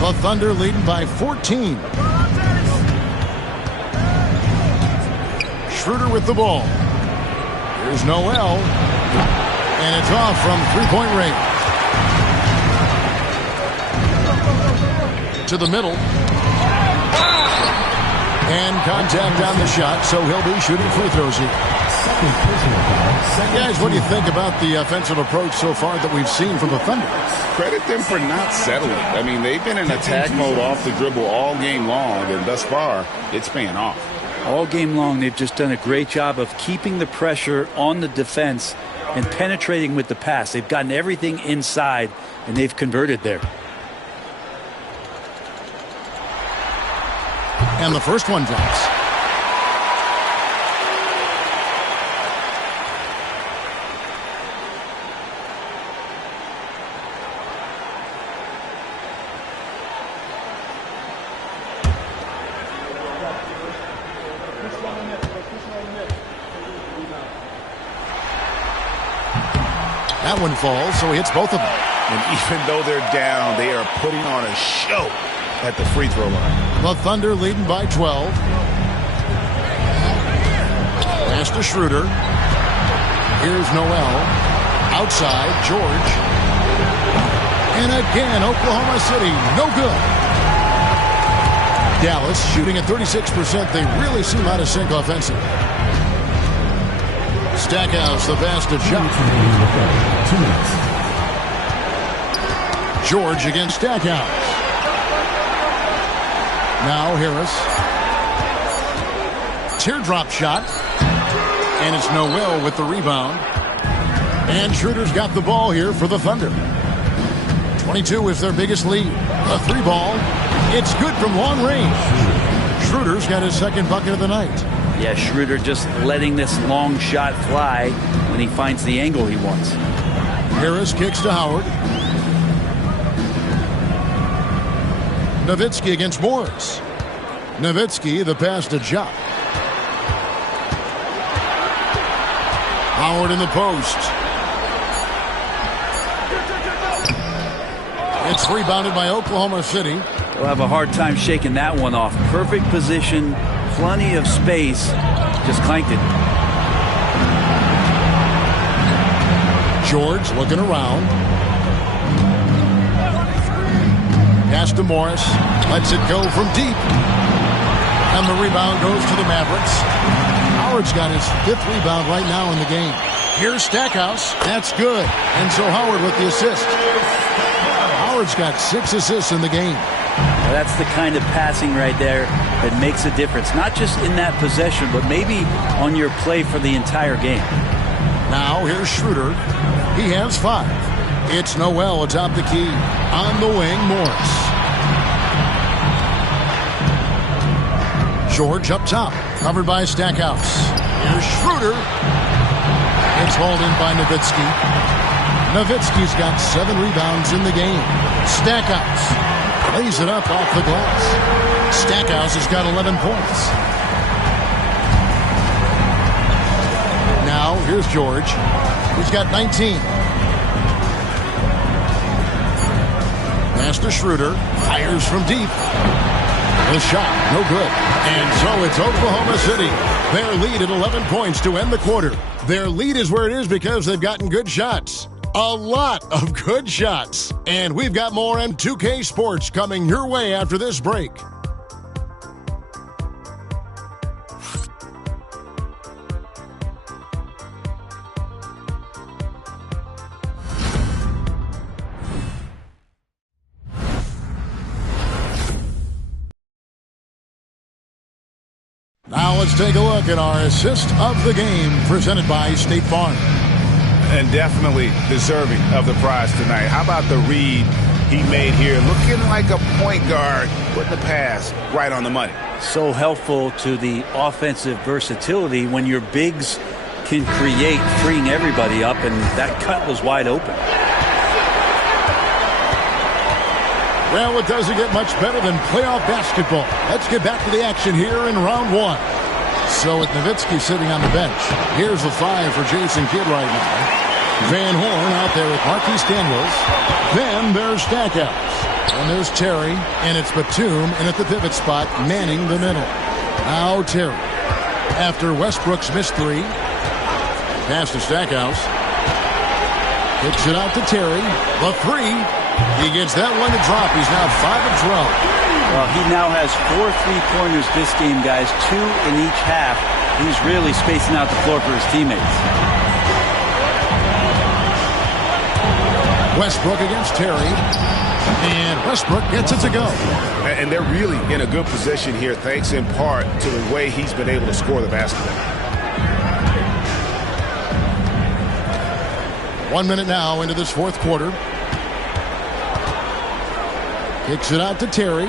The Thunder leading by 14. Schroeder with the ball. Here's Noel. And it's off from three-point range. To the middle. And contact on the shot, so he'll be shooting free throws here. Guys, what do you think about the offensive approach so far that we've seen from the Thunder? Credit them for not settling. I mean, they've been in attack mode off the dribble all game long, and thus far, it's paying off. All game long, they've just done a great job of keeping the pressure on the defense and penetrating with the pass. They've gotten everything inside, and they've converted there. And the first one drops. That one falls, so he hits both of them. And even though they're down, they are putting on a show at the free throw line. The Thunder leading by 12. Pass to Schroeder. Here's Noel. Outside, George. And again, Oklahoma City, no good. Dallas shooting at 36%. They really seem out of sync offensively. Stackhouse, the pass to John. George against Stackhouse. Now Harris. Teardrop shot. And it's Noel with the rebound. And Schroeder's got the ball here for the Thunder. 22 is their biggest lead. A 3-ball. It's good from long range. Schroeder's got his second bucket of the night. Yeah, Schroeder just letting this long shot fly when he finds the angle he wants. Harris kicks to Howard. Nowitzki against Morris. Nowitzki, the pass to Ja. Howard in the post. It's rebounded by Oklahoma City. They'll have a hard time shaking that one off. Perfect position, plenty of space. Just clanked it. George looking around. Pass to Morris. Lets it go from deep. And the rebound goes to the Mavericks. Howard's got his 5th rebound right now in the game. Here's Stackhouse. That's good. And so Howard with the assist. Howard's got 6 assists in the game. Now that's the kind of passing right there that makes a difference. Not just in that possession, but maybe on your play for the entire game. Now here's Schroeder. He has 5. It's Noel atop the key. On the wing, Morris. George up top. Covered by Stackhouse. Here's Schroeder. It's hauled in by Nowitzki. Nowitzki's got 7 rebounds in the game. Stackhouse lays it up off the glass. Stackhouse has got 11 points. Now here's George. He's got 19. Pass to Schroeder. Fires from deep. The shot, no good. And so it's Oklahoma City. Their lead at 11 points to end the quarter. Their lead is where it is because they've gotten good shots. A lot of good shots. And we've got more M2K Sports coming your way after this break. Now let's take a look at our assist of the game presented by State Farm. And definitely deserving of the prize tonight. How about the read he made here? Looking like a point guard, putting the pass right on the money. So helpful to the offensive versatility when your bigs can create, freeing everybody up, and that cut was wide open. Well, it doesn't get much better than playoff basketball. Let's get back to the action here in round 1. So with Nowitzki sitting on the bench, here's the 5 for Jason Kidd right now. Van Horn out there with Marquise Daniels. Then there's Stackhouse. And there's Terry, and it's Batum, and at the pivot spot, manning the middle. Now Terry. After Westbrook's missed 3. Pass to Stackhouse. Kicks it out to Terry. The 3. He gets that one to drop. He's now 5 of 12. Well, he now has 4 3-pointers this game, guys. 2 in each half. He's really spacing out the floor for his teammates. Westbrook against Terry. And Westbrook gets it to go. And they're really in a good position here, thanks in part to the way he's been able to score the basketball. 1 minute now into this 4th quarter. Kicks it out to Terry.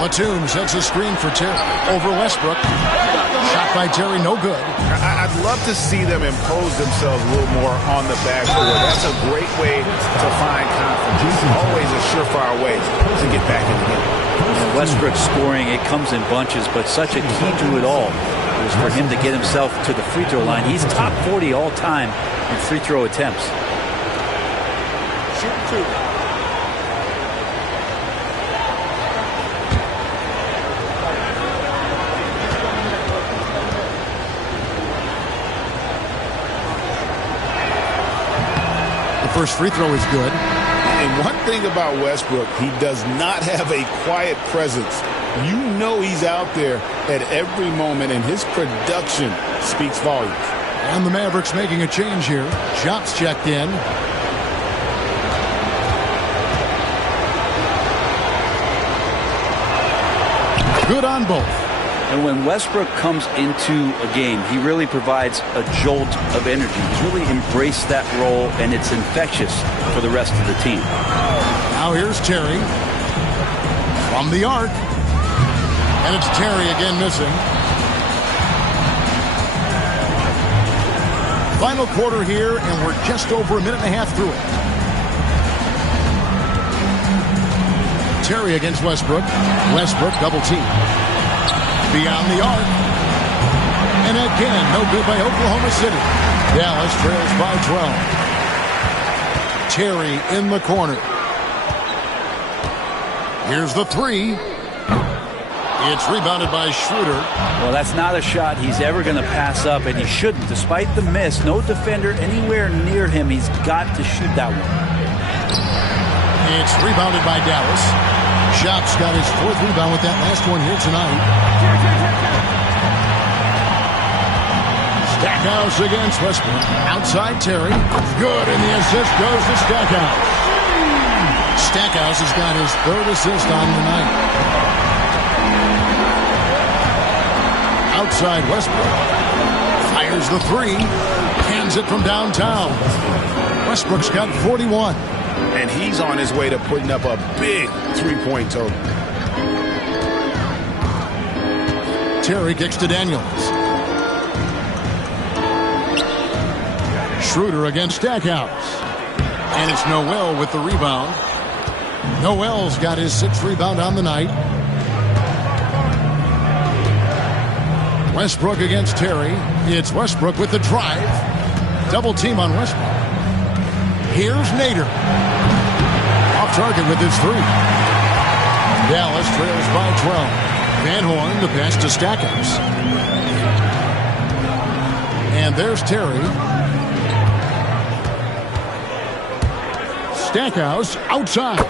Batum sets a screen for Terry over Westbrook. Shot by Terry, no good. I'd love to see them impose themselves a little more on the backboard. That's a great way to find confidence. Always a surefire way to get back in the game. And Westbrook scoring, it comes in bunches, but such a key to it all was for him to get himself to the free throw line. He's top 40 all time in free throw attempts. Shoot 2. The first free throw is good. And And one thing about Westbrook, he does not have a quiet presence. You know he's out there at every moment, and his production speaks volumes. And the Mavericks making a change here. Shots checked in. Good on both. And when Westbrook comes into a game, he really provides a jolt of energy. He's really embraced that role, and it's infectious for the rest of the team. Now here's Terry from the arc. And it's Terry again missing. Final quarter here, and we're just over a minute and a half through it. Terry against Westbrook. Westbrook double team. Beyond the arc. And again, no good by Oklahoma City. Dallas trails by 12. Terry in the corner. Here's the three. It's rebounded by Schroeder. Well, that's not a shot he's ever going to pass up, and he shouldn't. Despite the miss, no defender anywhere near him. He's got to shoot that one. It's rebounded by Dallas. Shop's got his fourth rebound with that last one here tonight. Stackhouse against Westbrook. Outside Terry. Good, and the assist goes to Stackhouse. Stackhouse has got his third assist on the night. Outside Westbrook. Fires the three. Hands it from downtown. Westbrook's got 41. And he's on his way to putting up a big three-point total. Terry kicks to Daniels. Schroeder against Stackhouse. And it's Noel with the rebound. Noel's got his sixth rebound on the night. Westbrook against Terry. It's Westbrook with the drive. Double team on Westbrook. Here's Nader. Off target with his three. Dallas trails by 12. Van Horn, the pass to Stackhouse. And there's Terry. Stackhouse outside.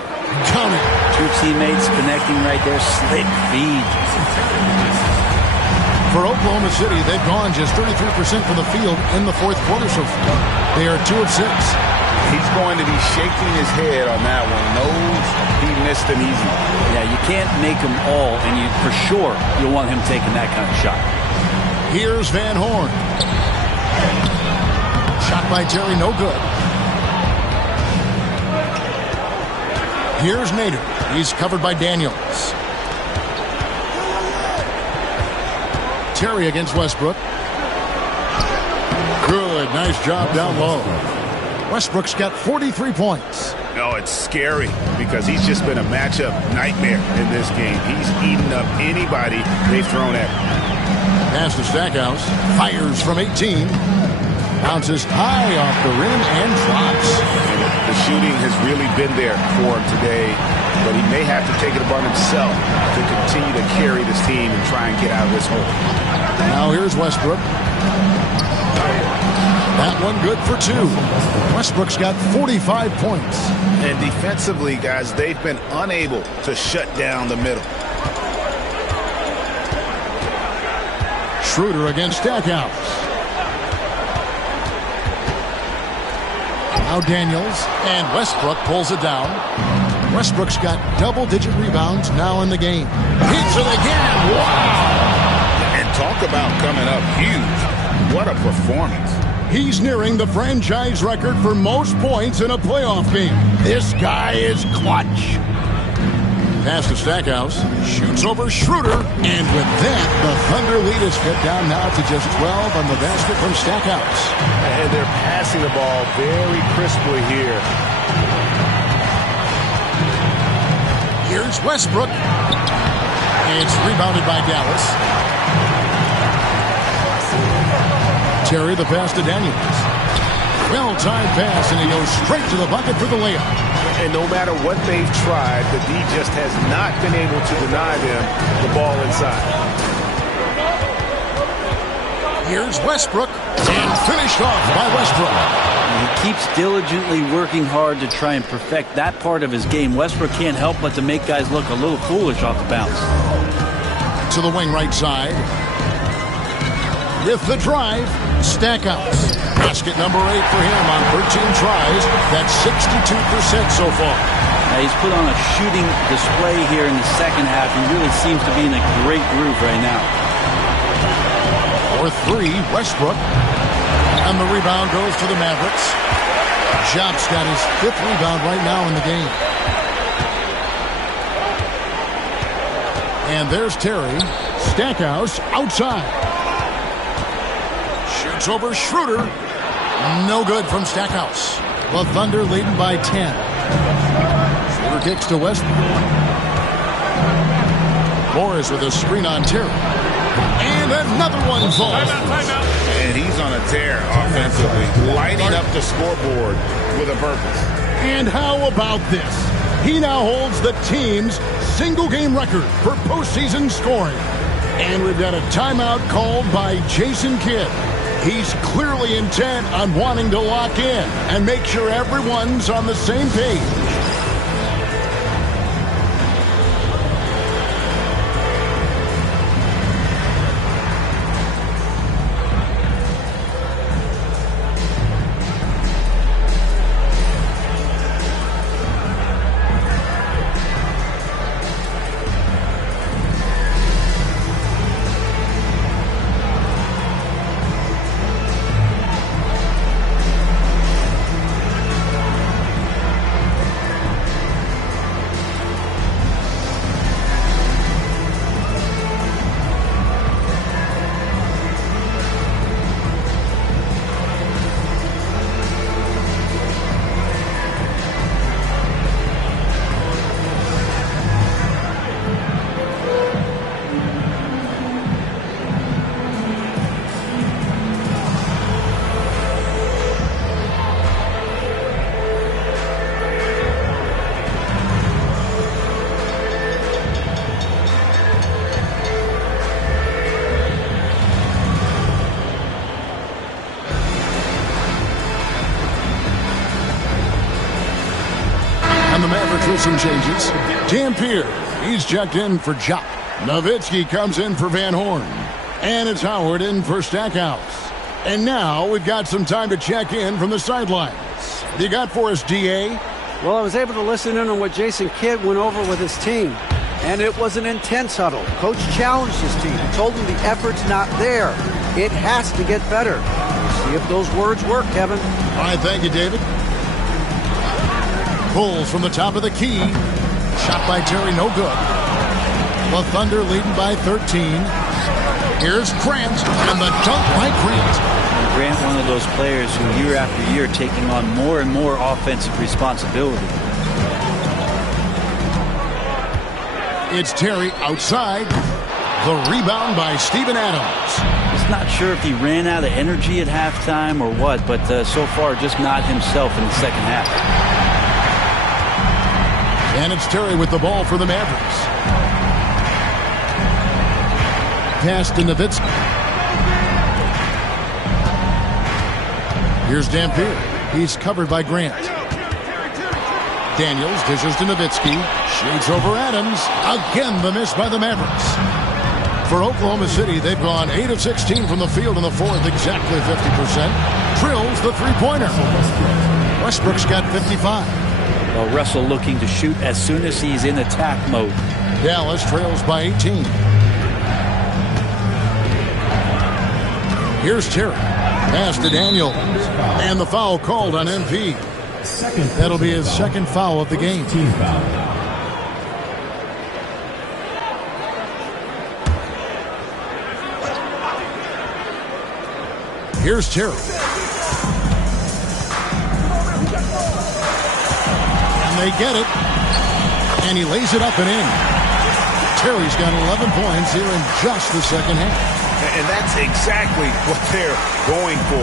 Count it. Two teammates connecting right there. Slick feed. For Oklahoma City, they've gone just 33% from the field in the fourth quarter so far. They are 2 of 6. He's going to be shaking his head on that one. Knows he missed an easy one. Yeah, you can't make them all, and you for sure you'll want him taking that kind of shot. Here's Van Horn. Shot by Terry, no good. Here's Nader. He's covered by Daniels. Terry against Westbrook. Good, nice job down low. Westbrook's got 43 points. No, it's scary because he's just been a matchup nightmare in this game. He's eaten up anybody they've thrown at him. Pass to Stackhouse. Fires from 18. Bounces high off the rim and drops. The shooting has really been there for him today, but he may have to take it upon himself to continue to carry this team and try and get out of this hole. Now here's Westbrook. That one good for 2. Westbrook's got 45 points. And defensively, guys, they've been unable to shut down the middle. Schroeder against Stackhouse. Now Daniels, and Westbrook pulls it down. Westbrook's got double-digit rebounds now in the game. Hits it again. Wow! And talk about coming up huge. What a performance. He's nearing the franchise record for most points in a playoff game. This guy is clutch. Pass to Stackhouse. Shoots over Schroeder. And with that, the Thunder lead is cut down now to just 12 on the basket from Stackhouse. And they're passing the ball very crisply here. Here's Westbrook. It's rebounded by Dallas. Terry, the pass to Daniels. Well-timed pass, and he goes straight to the bucket for the layup. And no matter what they've tried, the D just has not been able to deny them the ball inside. Here's Westbrook, and finished off by Westbrook. He keeps diligently working hard to try and perfect that part of his game. Westbrook can't help but to make guys look a little foolish off the bounce. To the wing right side. With the drive, Stackhouse. Basket number 8 for him on 13 tries. That's 62% so far. Now he's put on a shooting display here in the second half. He really seems to be in a great groove right now. For 3, Westbrook. And the rebound goes to the Mavericks. Jop's got his 5th rebound right now in the game. And there's Terry. Stackhouse outside. Shoots over Schroeder. No good from Stackhouse. The Thunder leading by 10. Schroeder kicks to Westbrook. Morris with a screen on Terry. And another one falls. And he's on a tear offensively, lighting up the scoreboard with a purpose. And how about this? He now holds the team's single-game record for postseason scoring. And we've got a timeout called by Jason Kidd. He's clearly intent on wanting to lock in and make sure everyone's on the same page. And the Mavericks with some changes. Dampier, he's checked in for Jop. Nowitzki comes in for Van Horn. And it's Howard in for Stackhouse. And now we've got some time to check in from the sidelines. You got for us, D.A.? Well, I was able to listen in on what Jason Kidd went over with his team. And it was an intense huddle. Coach challenged his team. Told them the effort's not there. It has to get better. See if those words work, Kevin. All right, thank you, David. Pulls from the top of the key. Shot by Terry, no good. The Thunder leading by 13. Here's Grant, and the dunk by Grant. Grant, one of those players who year after year taking on more and more offensive responsibility. It's Terry outside. The rebound by Steven Adams. Just not sure if he ran out of energy at halftime or what, but so far just not himself in the second half. And it's Terry with the ball for the Mavericks. Pass to Nowitzki. Here's Dampier. He's covered by Grant. Daniels dishes to Nowitzki. Shades over Adams. Again the miss by the Mavericks. For Oklahoma City, they've gone 8 of 16 from the field in the fourth, exactly 50%. Drills the three-pointer. Westbrook's got 55. Well, Russell looking to shoot as soon as he's in attack mode. Dallas trails by 18. Here's Terry. Pass to Daniels. And the foul called on MP. That'll be his second foul of the game. Team foul. Here's Terry. And they get it. And he lays it up and in. Terry's got 11 points here in just the second half. And that's exactly what they're going for.